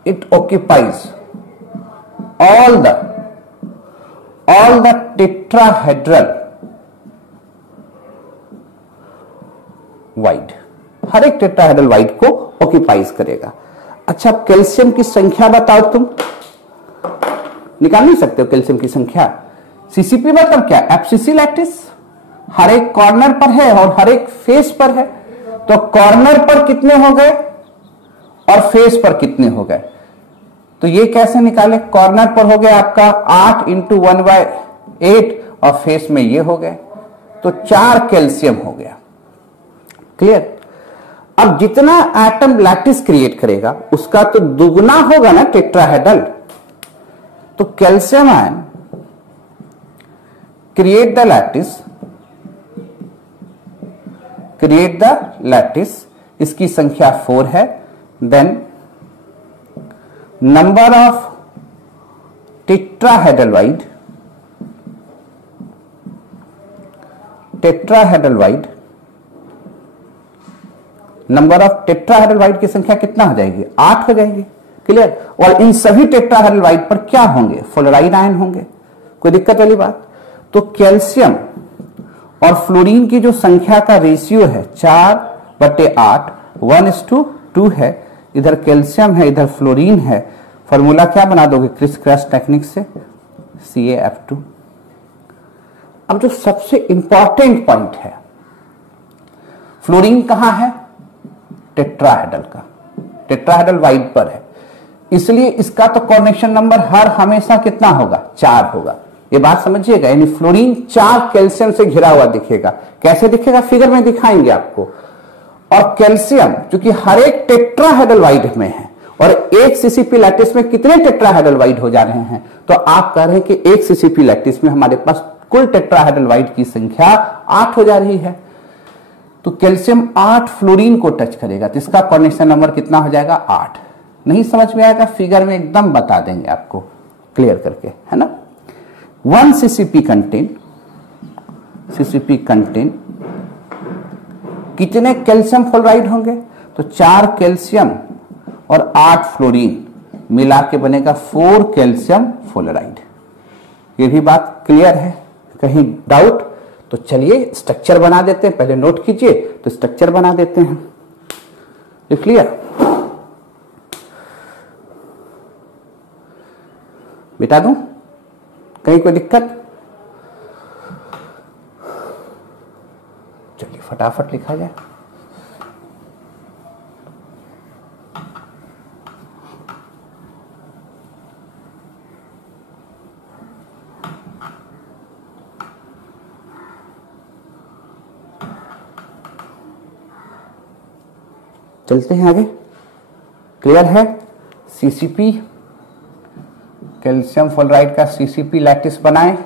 it occupies all the tetrahedral void, हर एक टेट्राहेड्रल वाइड को ऑक्यूपाइज करेगा। अच्छा, कैल्शियम की संख्या बताओ तुम, निकाल नहीं सकते हो कैल्शियम की संख्या। CCP मतलब क्या, एब्सिसी लैटिस, हर एक कॉर्नर पर है और हर एक फेस पर है। तो कॉर्नर पर कितने हो गए और फेस पर कितने हो गए, तो ये कैसे निकाले? कॉर्नर पर हो गया आपका 8 × 1/8 और फेस में ये हो गए, तो 4 कैल्शियम हो गया। क्लियर? अब जितना एटम लैटिस क्रिएट करेगा उसका तो दुगना होगा ना टेट्राहेड्रल। तो calcium ion create the lattice, इसकी संख्या 4 है। Then number of tetrahedral void, number of tetrahedral void की संख्या कितना हो जाएगी, 8 हो जाएगी। क्लियर? और इन सभी टेट्राहेड्रल वाइड पर क्या होंगे, फ्लोराइड आयन होंगे। कोई दिक्कत वाली बात? तो कैल्शियम और फ्लोरीन की जो संख्या का रेशियो है 4/8, 1:2 है। इधर कैल्शियम है, इधर फ्लोरीन है। फॉर्मूला क्या बना दोगे क्रिस क्रैश टेक्निक से, CaF2। अब जो सबसे इंपॉर्टेंट पॉइंट है, फ्लोरीन कहां है, टेट्राहेड्रल का, टेट्राहेड्रल पर है, इसलिए इसका तो कोऑर्डिनेशन नंबर हर हमेशा कितना होगा, 4 होगा। ये बात समझिएगा, यानी फ्लोरीन 4 कैल्शियम से घिरा हुआ दिखेगा। कैसे दिखेगा, फिगर में दिखाएंगे आपको। और कैल्शियम क्योंकि हर एक टेट्राहेड्रल में है, और एक सीसीपी लैटिस में कितने टेट्राहेड्रल हो जा रहे हैं, तो आप कह रहे हैं कि एक सीसीपी लैटिस में हमारे पास कुल टेट्राहेड्रल की संख्या 8 हो जा रही है। तो कैल्शियम 8 फ्लोरीन को टच करेगा, तो इसका कोऑर्डिनेशन नंबर कितना हो जाएगा, 8। नहीं समझ में आएगा, फिगर में एकदम बता देंगे आपको क्लियर करके, है ना। 1 सीसीपी कंटेन कितने कैल्शियम फ्लोराइड होंगे, तो 4 कैल्शियम और 8 फ्लोरीन मिला के बनेगा 4 कैल्शियम फ्लोराइड। ये भी बात क्लियर है, कहीं डाउट? तो चलिए स्ट्रक्चर बना देते हैं, पहले नोट कीजिए, तो स्ट्रक्चर बना देते हैं। ये क्लियर? बिता दूं, कहीं कोई दिक्कत? चलिए फटाफट लिखा जाए। चलते हैं आगे। क्लियर है? सीसीपी कैल्शियम फ्लोराइड का सीसीपी लैटिस बनाएं।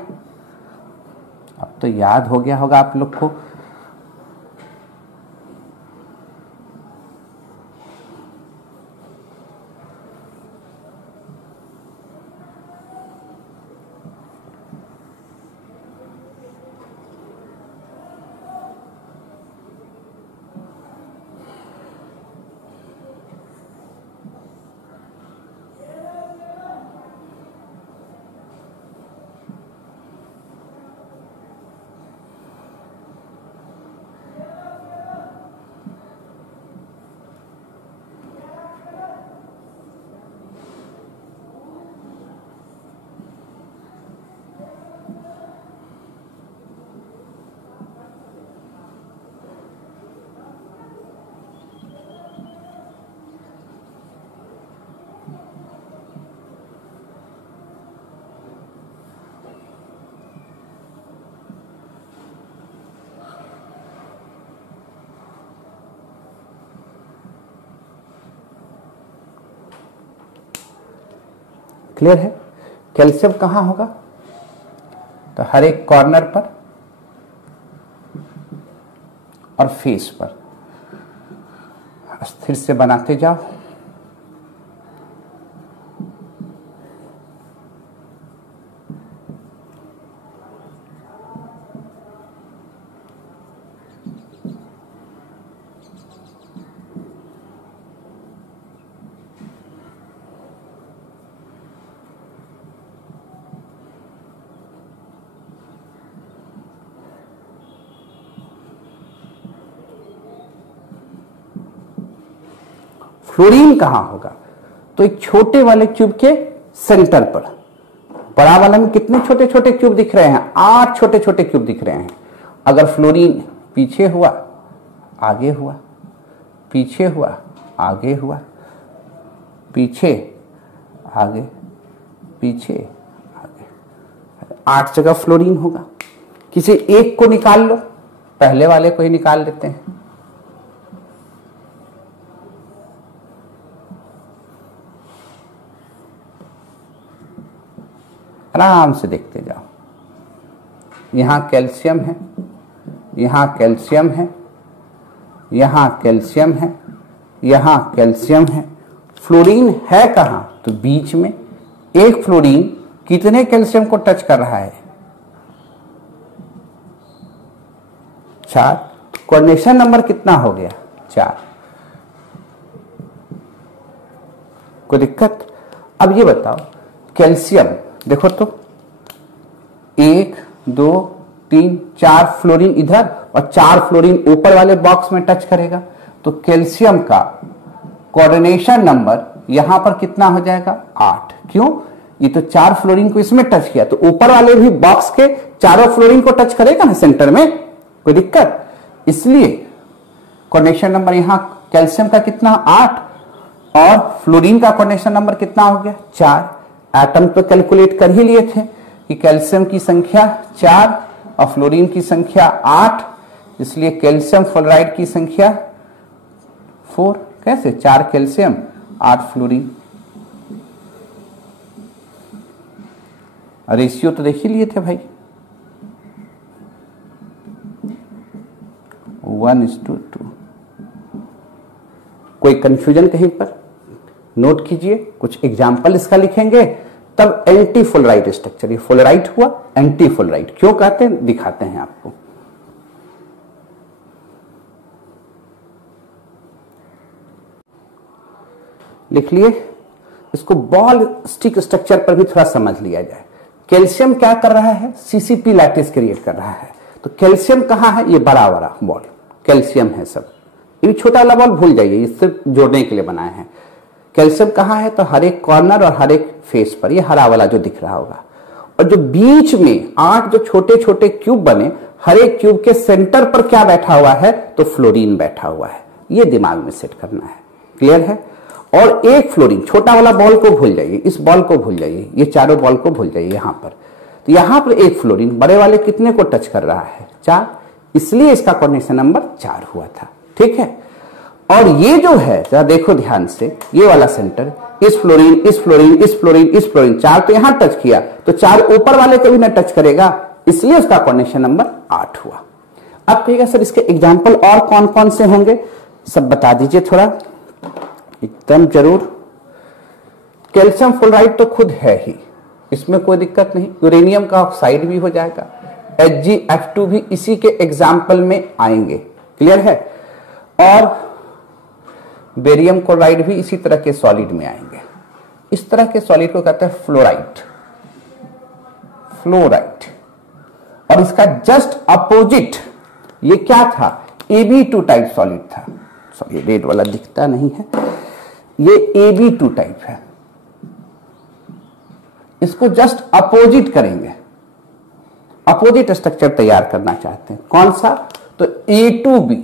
अब तो याद हो गया होगा आप लोग को। क्लियर है? कैल्शियम कहां होगा, तो हर एक कॉर्नर पर और फेस पर। स्थिर से बनाते जाओ। फ्लोरीन कहां होगा, तो एक छोटे वाले क्यूब के सेंटर पर। बड़ा वाला में कितने छोटे छोटे क्यूब दिख रहे हैं, 8 छोटे छोटे क्यूब दिख रहे हैं। अगर फ्लोरीन पीछे हुआ, आगे हुआ, पीछे हुआ, आगे हुआ, पीछे, आगे, पीछे, आगे, 8 जगह फ्लोरीन होगा। किसी एक को निकाल लो, पहले वाले को ही निकाल लेते हैं। आराम से देखते जाओ। यहां कैल्शियम है, यहां कैल्शियम है, यहां कैल्शियम है, यहां कैल्शियम है। फ्लोरीन है कहां, तो बीच में। एक फ्लोरीन कितने कैल्शियम को टच कर रहा है, 4। कोऑर्डिनेशन नंबर कितना हो गया, 4। कोई दिक्कत? अब ये बताओ, कैल्शियम देखो तो 1 2 3 4 फ्लोरीन इधर और 4 फ्लोरीन ऊपर वाले बॉक्स में टच करेगा, तो कैल्शियम का कोऑर्डिनेशन नंबर यहां पर कितना हो जाएगा, 8। क्यों? ये तो 4 फ्लोरीन को इसमें टच किया, तो ऊपर वाले भी बॉक्स के चारों फ्लोरीन को टच करेगा ना सेंटर में। कोई दिक्कत? इसलिए कोऑर्डिनेशन नंबर यहां कैल्शियम का कितना, 8। और फ्लोरीन का कोऑर्डिनेशन नंबर कितना हो गया 4। एटम तो कैलकुलेट कर ही लिए थे कि कैल्शियम की संख्या 4 और फ्लोरीन की संख्या 8, इसलिए कैल्शियम फ्लोराइड की संख्या 4। कैसे 4 कैल्शियम 8 फ्लोरीन, रेशियो तो देख ही लिए थे भाई 1:2। कोई कंफ्यूजन कहीं पर? नोट कीजिए, कुछ एग्जाम्पल इसका लिखेंगे तब एंटी फ्लोराइड स्ट्रक्चर, ये फ्लोराइड हुआ एंटी फ्लोराइड क्यों कहते हैं दिखाते हैं आपको। लिख लिए, इसको बॉल स्टिक स्ट्रक्चर पर भी थोड़ा समझ लिया जाए। कैल्शियम क्या कर रहा है सीसीपी लैटिस क्रिएट कर रहा है, तो कैल्शियम कहां है, ये बड़ा वाला बॉल कैल्शियम है सब, ये छोटा वाला बॉल भूल जाइए, ये सिर्फ जोड़ने के लिए बनाए हैं। कैल्शियम कहां है तो हर एक कॉर्नर और हर एक फेस पर, ये हरा वाला जो दिख रहा होगा, और जो बीच में 8 जो छोटे छोटे क्यूब बने, हर एक क्यूब के सेंटर पर क्या बैठा हुआ है तो फ्लोरीन बैठा हुआ है, ये दिमाग में सेट करना है। क्लियर है? और एक फ्लोरीन, छोटा वाला बॉल को भूल जाइए, इस बॉल को भूल जाइए, ये चारों बॉल को भूल जाइए यहां पर, तो यहां पर एक फ्लोरीन बड़े वाले कितने को टच कर रहा है 4, इसलिए इसका कोऑर्डिनेशन नंबर 4 हुआ था। ठीक है, और ये जो है जरा देखो ध्यान से, ये वाला सेंटर इस फ्लोरीन इस फ्लोरीन इस फ्लोरीन इस फ्लोरीन 4 तो यहां टच किया, तो 4 ऊपर वाले को भी ना टच करेगा, इसलिए उसका कोऑर्डिनेशन नंबर 8 हुआ। अब कहिएगा सर इसके एग्जाम्पल और कौन कौन से होंगे, सब बता दीजिए थोड़ा एकदम जरूर। कैल्शियम फ्लोराइड तो खुद है ही, इसमें कोई दिक्कत नहीं, यूरेनियम का ऑक्साइड भी हो जाएगा, HgF2 भी इसी के एग्जाम्पल में आएंगे। क्लियर है? और बेरियम क्लोराइड भी इसी तरह के सॉलिड में आएंगे। इस तरह के सॉलिड को कहते हैं फ्लोराइड, फ्लोराइड। और इसका जस्ट अपोजिट ये क्या था, Ab2 टाइप सॉलिड था, सॉरी रेड वाला दिखता नहीं है, ये Ab2 टाइप है, इसको जस्ट अपोजिट करेंगे, अपोजिट स्ट्रक्चर तैयार करना चाहते हैं, कौन सा तो A2B,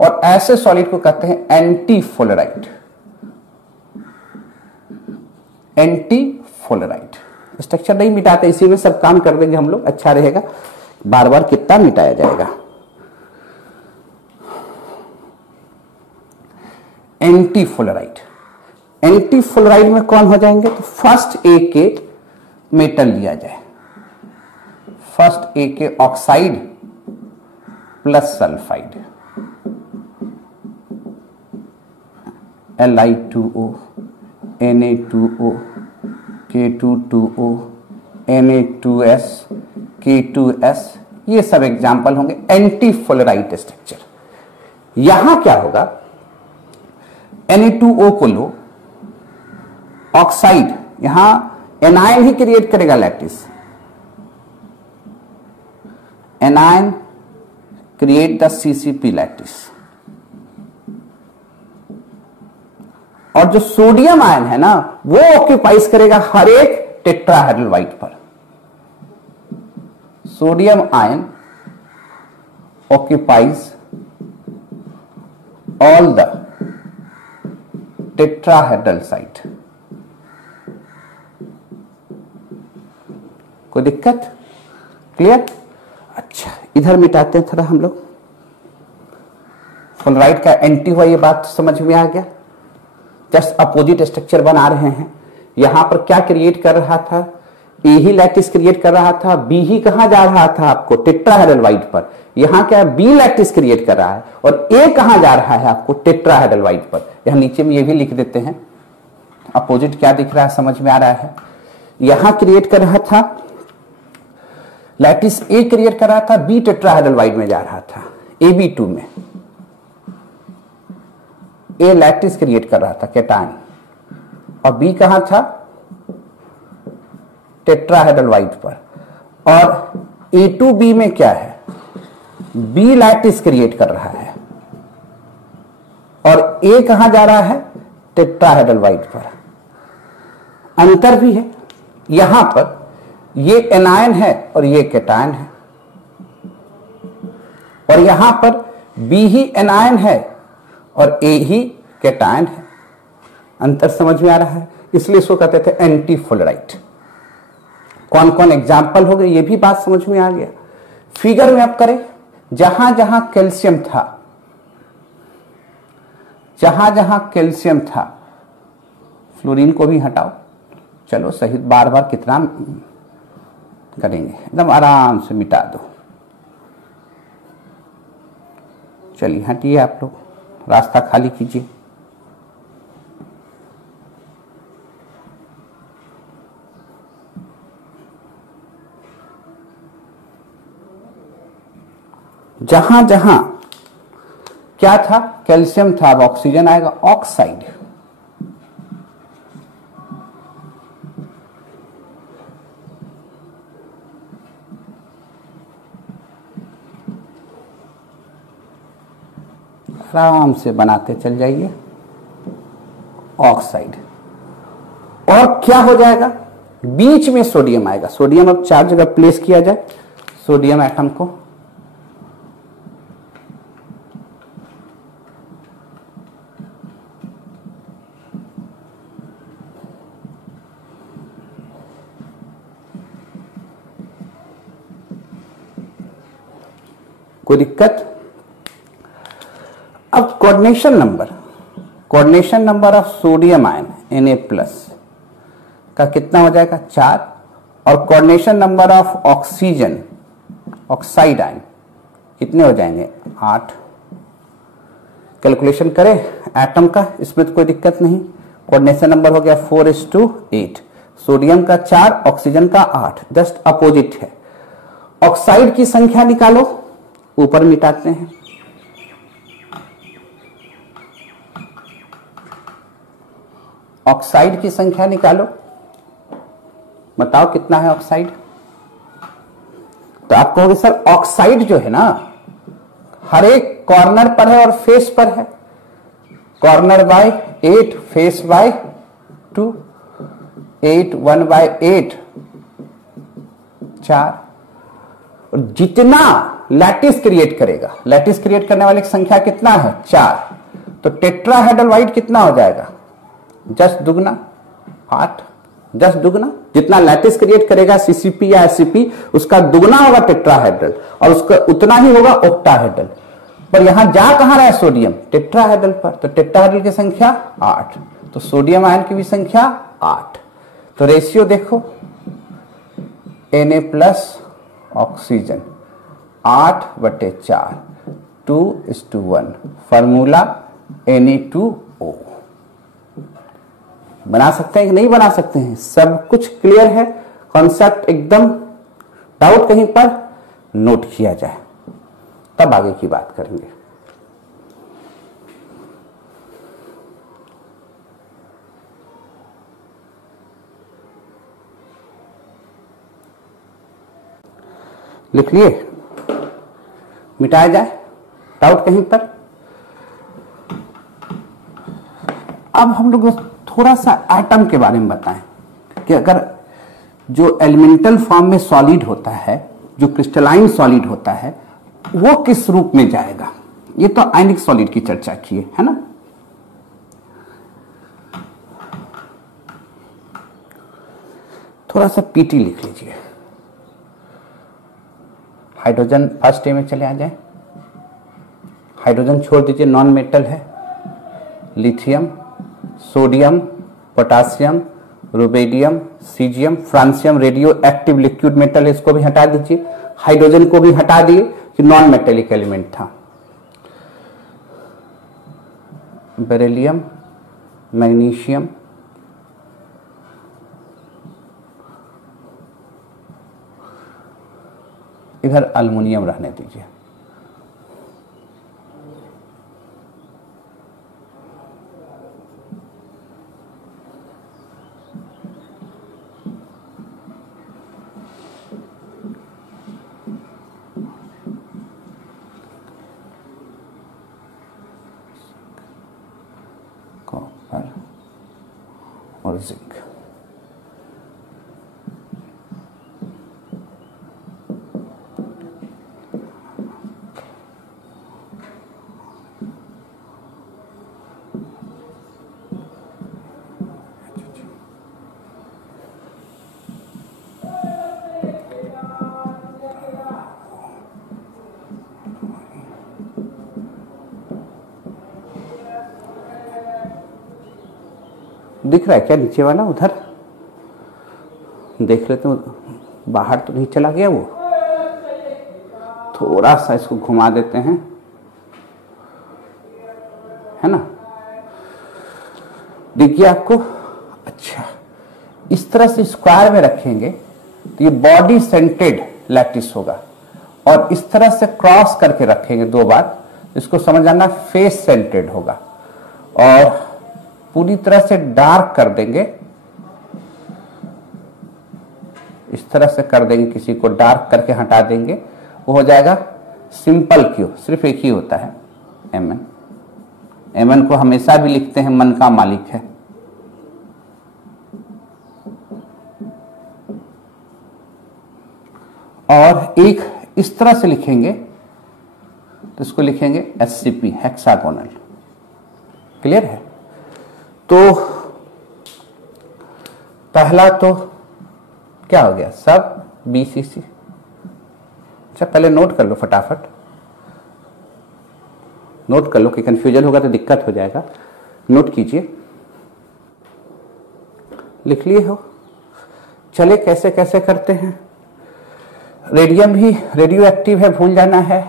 और ऐसे सॉलिड को कहते हैं anti fluoride, anti fluoride. Structure नहीं मिटाते, इसी में सब काम कर देंगे हम लोग, अच्छा रहेगा, बार बार कितना मिटाया जाएगा। एंटी फ्लोराइड, एंटी फ्लोराइड में कौन हो जाएंगे तो फर्स्ट ए के मेटल लिया जाए, फर्स्ट ए के oxide plus sulphide, Li2O, Na2O, K2O, Na2S, K2S, ये सब एग्जाम्पल होंगे एंटी फ्लोराइड स्ट्रक्चर। यहां क्या होगा, Na2O को लो, ऑक्साइड, यहां एनायन ही क्रिएट करेगा lattice, anion create the CCP lattice, और जो सोडियम आयन है ना वो ऑक्यूपाइज करेगा हर एक टेट्राहेड्रल पर, sodium ion occupies all the tetrahedral site। कोई दिक्कत? क्लियर? अच्छा, इधर मिटाते हैं थोड़ा हम लोग। फ्लोराइड का एंटी हुआ, ये बात समझ में आ गया, जस्ट अपोजिट स्ट्रक्चर बना रहे हैं। यहां पर क्या क्रिएट कर रहा था, ए ही लैटिस क्रिएट कर रहा था, बी ही कहां जा रहा था आपको टेट्राहेड्रल पर, यहां क्या बी लैटिस क्रिएट कर रहा है, और ए कहां जा रहा है आपको टेट्राहेड्रल पर। यहां नीचे में ये भी लिख देते हैं, अपोजिट क्या दिख रहा है समझ में आ रहा है। यहां क्रिएट कर रहा था लैटिस, ए क्रिएट कर रहा था, बी टेट्राहेड्रल में जा रहा था, Ab2 में ए लैटिस क्रिएट कर रहा था कैटायन, और बी कहां था टेट्राहेड्रल पर, और A2B में क्या है, बी लैटिस क्रिएट कर रहा है, और ए कहां जा रहा है टेट्राहेड्रल पर। अंतर भी है, यहां पर ये एनायन है और ये कैटायन है, और यहां पर बी ही एनायन है और ए ही कैटायन है। अंतर समझ में आ रहा है, इसलिए इसको कहते थे एंटी फ्लोराइड। कौन कौन एग्जाम्पल हो गए ये भी बात समझ में आ गया। फिगर में अब करें, जहां जहां कैल्शियम था, जहां जहां कैल्शियम था, फ्लोरीन को भी हटाओ। चलो सही, बार बार कितना करेंगे, एकदम आराम से मिटा दो। चलिए हटिए आप लोग, रास्ता खाली कीजिए। जहां जहां क्या था, कैल्शियम था, अब ऑक्सीजन आएगा, ऑक्साइड। आराम से बनाते चल जाइए, ऑक्साइड। और क्या हो जाएगा, बीच में सोडियम आएगा। सोडियम अब 4 जगह प्लेस किया जाए, सोडियम एटम को, कोई दिक्कत। अब coordination number of sodium ion Na+ का कितना हो जाएगा, 4। और coordination number of oxygen, oxide ion कितने हो जाएंगे, 8। कैलकुलेशन करें एटम का, इसमें तो कोई दिक्कत नहीं। कोऑर्डिनेशन नंबर हो गया 4:8, सोडियम का 4, ऑक्सीजन का 8, जस्ट अपोजिट है। ऑक्साइड की संख्या निकालो, ऊपर मिटाते हैं। ऑक्साइड की संख्या निकालो, बताओ कितना है ऑक्साइड। तो आप कहोगे सर ऑक्साइड जो है ना हर एक कॉर्नर पर है और फेस पर है, कॉर्नर बाय 8, फेस बाय 2, 8 1/8 4। और जितना लैटिस क्रिएट करेगा, लैटिस क्रिएट करने वाले की संख्या कितना है, 4। तो टेट्राहेड्रल कितना हो जाएगा, जस्ट दुगना 8, जस्ट दुगना। जितना लैटिस क्रिएट करेगा सीसीपी या एससीपी, उसका दुगना होगा टेट्राहेड्रल, और उसका उतना ही होगा ऑक्टाहेड्रल। पर यहां जा कहां रहा है सोडियम, टेट्राहेड्रल पर, तो टेट्राहेड्रल की संख्या 8, तो सोडियम आयन की भी संख्या 8। तो रेशियो देखो, Na+ ऑक्सीजन 8/4, 2:1, फार्मूला Na2O। बना सकते हैं कि नहीं बना सकते हैं, सब कुछ क्लियर है, कॉन्सेप्ट एकदम। डाउट कहीं पर नोट किया जाए, तब आगे की बात करेंगे। लिख लिए, मिटाया जाए, डाउट कहीं पर। अब हम लोग थोड़ा सा एटम के बारे में बताएं कि अगर जो एलिमेंटल फॉर्म में सॉलिड होता है, जो क्रिस्टलाइन सॉलिड होता है, वो किस रूप में जाएगा। ये तो आयनिक सॉलिड की चर्चा की है ना। थोड़ा सा पीटी लिख लीजिए। हाइड्रोजन फर्स्ट ए में चले आ जाए, हाइड्रोजन छोड़ दीजिए, नॉन मेटल है। Lithium, sodium, potassium, rubidium, caesium, francium radio active liquid metal है, इसको भी हटा दीजिए। हाइड्रोजन को भी हटा दिए कि नॉन मेटेलिक एलिमेंट था। बेरिलियम, मैग्नीशियम, इधर अल्युमिनियम रहने दीजिए। कॉपर और जिंक। दिख रहा है क्या नीचे वाला? उधर देख लेते हैं, बाहर तो नहीं चला गया वो। थोड़ा सा इसको घुमा देते हैं, है ना? दिख गया आपको? अच्छा, इस तरह से स्क्वायर में रखेंगे तो ये बॉडी सेंटेड लैटिस होगा, और इस तरह से क्रॉस करके रखेंगे 2 बार, इसको समझ आना फेस सेंटेड होगा। और पूरी तरह से डार्क कर देंगे, इस तरह से कर देंगे, किसी को डार्क करके हटा देंगे, वो हो जाएगा सिंपल क्यूब। सिर्फ एक ही होता है mn। mn को हमेशा भी लिखते हैं मन का मालिक है। और एक इस तरह से लिखेंगे तो इसको लिखेंगे SCP, हेक्सागोनल। क्लियर है? तो पहला तो क्या हो गया, सब BCC। अच्छा, पहले नोट कर लो, फटाफट नोट कर लो कि कंफ्यूजन होगा तो दिक्कत हो जाएगा। नोट कीजिए, लिख लिए हो? चले कैसे कैसे करते हैं। रेडियम भी रेडियो एक्टिव है, भूल जाना है।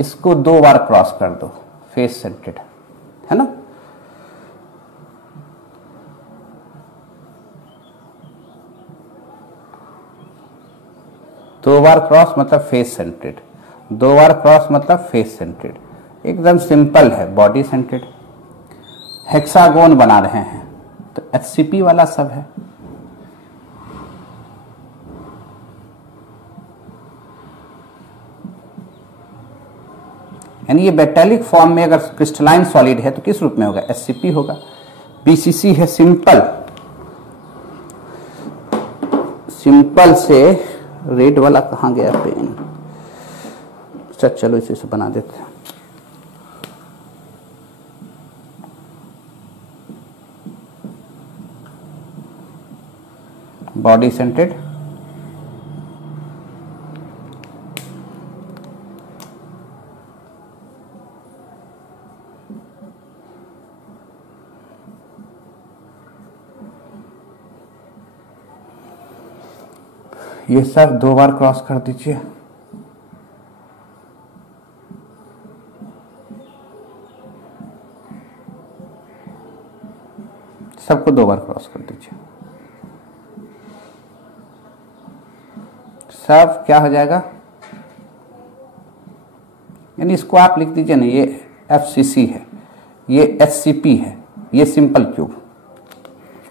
इसको 2 बार क्रॉस कर दो, फेस सेंटेड, है ना? दो बार क्रॉस मतलब फेस सेंटेड, 2 बार क्रॉस मतलब फेस सेंटेड। एकदम सिंपल है, बॉडी सेंटेड। हेक्सागोन बना रहे हैं तो HCP वाला सब है। यानी ये मेटालिक फॉर्म में अगर क्रिस्टलाइन सॉलिड है तो किस रूप में होगा? SCP होगा। BCC है सिंपल। सिंपल से रेड वाला कहाँ गया पेन? अच्छा चलो इसे से बना देते हैं। बॉडी सेंटेड, ये सब 2 बार क्रॉस कर दीजिए। सबको 2 बार क्रॉस कर दीजिए। सब क्या हो जाएगा? यानी इसको आप लिख दीजिए ना, ये FCC है, ये SCP है, ये सिंपल क्यूब,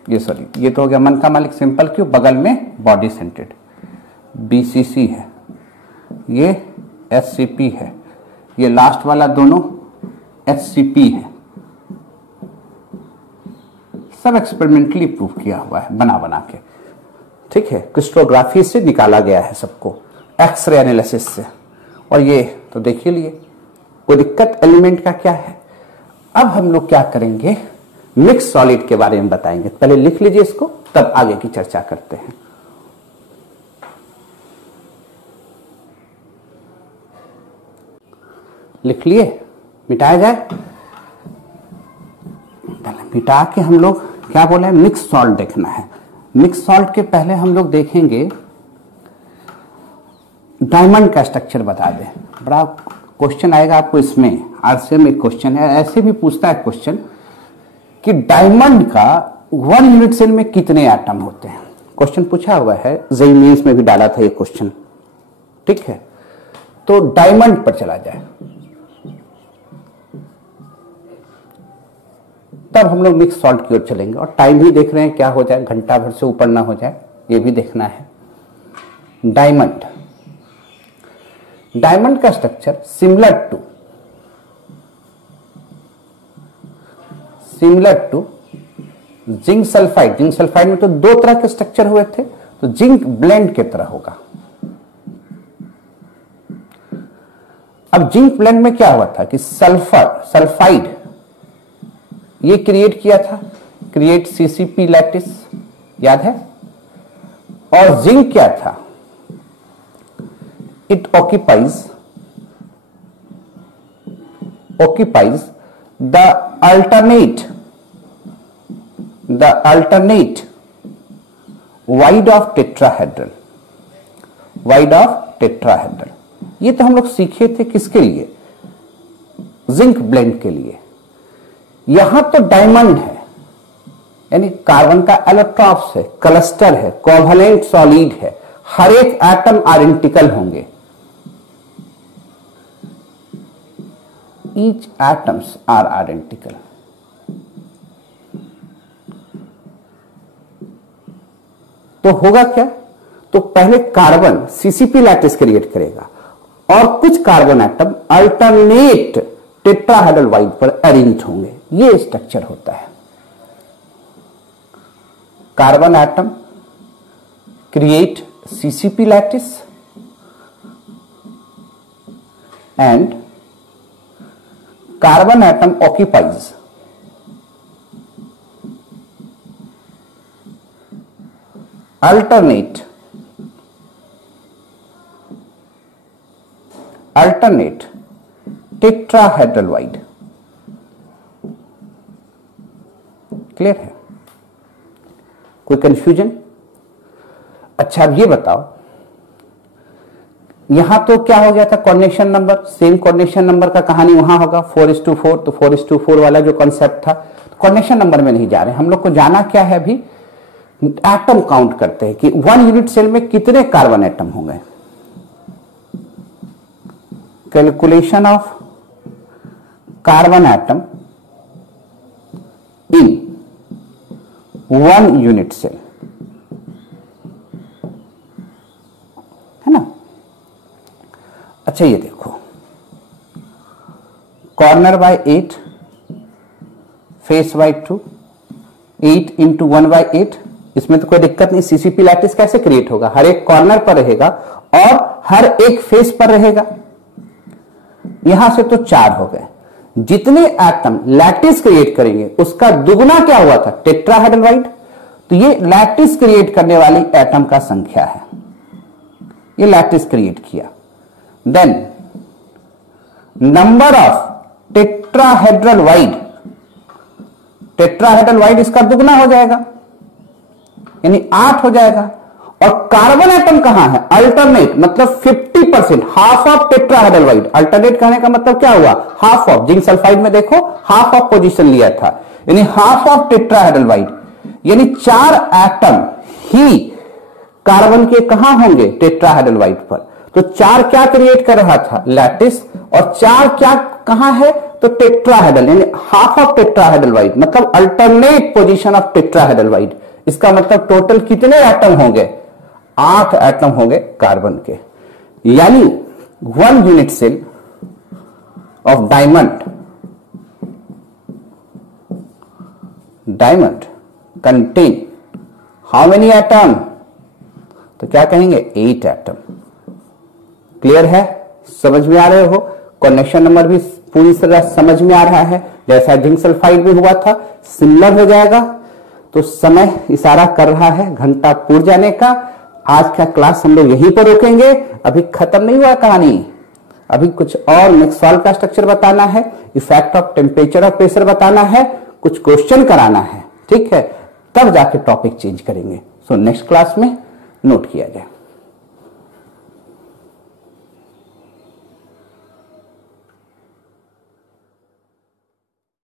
ये सॉरी ये तो हो गया मन का मालिक सिंपल क्यूब, बगल में बॉडी सेंटेड BCC है, ये SCP है, ये लास्ट वाला दोनों SCP है। सब एक्सपेरिमेंटली प्रूव किया हुआ है, बना बना के। ठीक है, क्रिस्टोग्राफी से निकाला गया है सबको, एक्सरे एनालिसिस से। और ये तो देख ही लिए, कोई दिक्कत एलिमेंट का क्या है। अब हम लोग क्या करेंगे, मिक्स सॉलिड के बारे में बताएंगे। पहले लिख लीजिए इसको, तब आगे की चर्चा करते हैं। लिख लिए? मिटाया जाए? पहले मिटा के हम लोग क्या बोले हैं, मिक्स सॉल्ट देखना है। मिक्स सॉल्ट के पहले हम लोग देखेंगे डायमंड का स्ट्रक्चर बता दे। बड़ा क्वेश्चन आएगा आपको इसमें, आरसीए में क्वेश्चन है, ऐसे भी पूछता है क्वेश्चन कि डायमंड का 1 यूनिट सेल में कितने एटम होते हैं। क्वेश्चन पूछा हुआ है, जेईई मेंस में भी डाला था ये क्वेश्चन। ठीक है, तो डायमंड पर चला जाए, तब हम लोग मिक्स सॉल्ट की ओर चलेंगे। और टाइम भी देख रहे हैं क्या हो जाए, घंटा भर से ऊपर ना हो जाए, ये भी देखना है। डायमंड, डायमंड का structure similar to zinc sulphide. Zinc sulphide में तो 2 तरह के स्ट्रक्चर हुए थे, तो जिंक ब्लेंड की तरह होगा। अब जिंक ब्लेंड में क्या हुआ था कि सल्फाइड ये क्रिएट किया था, क्रिएट CCP लैटिस, याद है। और जिंक क्या था, it occupies the the alternate wide of tetrahedral, wide of tetrahedral. ये तो हम लोग सीखे थे किसके लिए, जिंक ब्लेंड के लिए। यहां तो डायमंड है, यानी कार्बन का एलोट्रॉप्स है, क्लस्टर है, कोवैलेंट सॉलिड है, हर एक एटम आइडेंटिकल होंगे, ईच एटम्स आर आइडेंटिकल। तो होगा क्या, तो पहले कार्बन सीसीपी लैटिस क्रिएट करेगा और कुछ carbon atom alternate tetrahedral void पर अरेंज होंगे। ये स्ट्रक्चर होता है। Carbon atom create CCP lattice and carbon atom occupies alternate tetrahedral wide। Clear है, कोई कंफ्यूजन? अच्छा अब ये बताओ, यहां तो क्या हो गया था, coordination number, same coordination number का कहानी वहां होगा 4:4, तो 4:4 वाला जो कॉन्सेप्ट था, कोऑर्डिनेशन नंबर में नहीं जा रहे हम लोग को। जाना क्या है अभी, एटम काउंट करते हैं कि 1 यूनिट सेल में कितने कार्बन एटम होंगे। Calculation of carbon atom in 1 unit cell, है ना। अच्छा ये देखो, corner by 8, face by 2, 8 into 1/8, इसमें तो कोई दिक्कत नहीं। सीसीपी लैटिस कैसे क्रिएट होगा, हर एक कॉर्नर पर रहेगा और हर एक फेस पर रहेगा। यहां से तो 4 हो गए। जितने एटम लैटिस क्रिएट करेंगे उसका दुगुना क्या हुआ था, टेट्राहेड्रल वाइड। तो ये लैटिस क्रिएट करने वाली एटम का संख्या है, ये लैटिस क्रिएट किया। Then number of tetrahedral void, tetrahedral void इसका दुगना हो जाएगा, यानी 8 हो जाएगा। और कार्बन एटम कहां है, अल्टरनेट, मतलब 50%, half of tetrahedral wide. Alternate कहने का मतलब क्या हुआ, हाफ ऑफ। जिंक सल्फाइड में देखो हाफ ऑफ पोजीशन लिया था, यानी हाफ ऑफ टेट्राहेड्रल वाइड, यानी 4 एटम ही कार्बन के कहां होंगे, टेट्राहेड्रल वाइड पर। तो 4 क्या क्रिएट कर रहा था, लैटिस, और 4 क्या कहां है, तो टेट्राहेड्रल, यानी हाफ ऑफ टेट्राहेड्रल वाइड, मतलब alternate position of tetrahedral void. इसका मतलब टोटल कितने एटम होंगे, 8 एटम होंगे कार्बन के। यानी 1 unit cell of diamond contain how many atom, तो क्या कहेंगे, 8 एटम। क्लियर है, समझ में आ रहे हो, कनेक्शन नंबर भी पूरी तरह समझ में आ रहा है। जैसा जिंक सल्फाइड भी हुआ था सिमिलर हो जाएगा। तो समय इशारा कर रहा है घंटा पूर जाने का। आज का क्लास हम लोग यहीं पर रोकेंगे, अभी खत्म नहीं हुआ कहानी। अभी कुछ और नेक्स्ट सॉल्व का स्ट्रक्चर बताना है, इफेक्ट ऑफ टेम्परेचर और प्रेशर बताना है, कुछ क्वेश्चन कराना है, ठीक है, तब जाके टॉपिक चेंज करेंगे। सो नेक्स्ट क्लास में नोट किया जाए।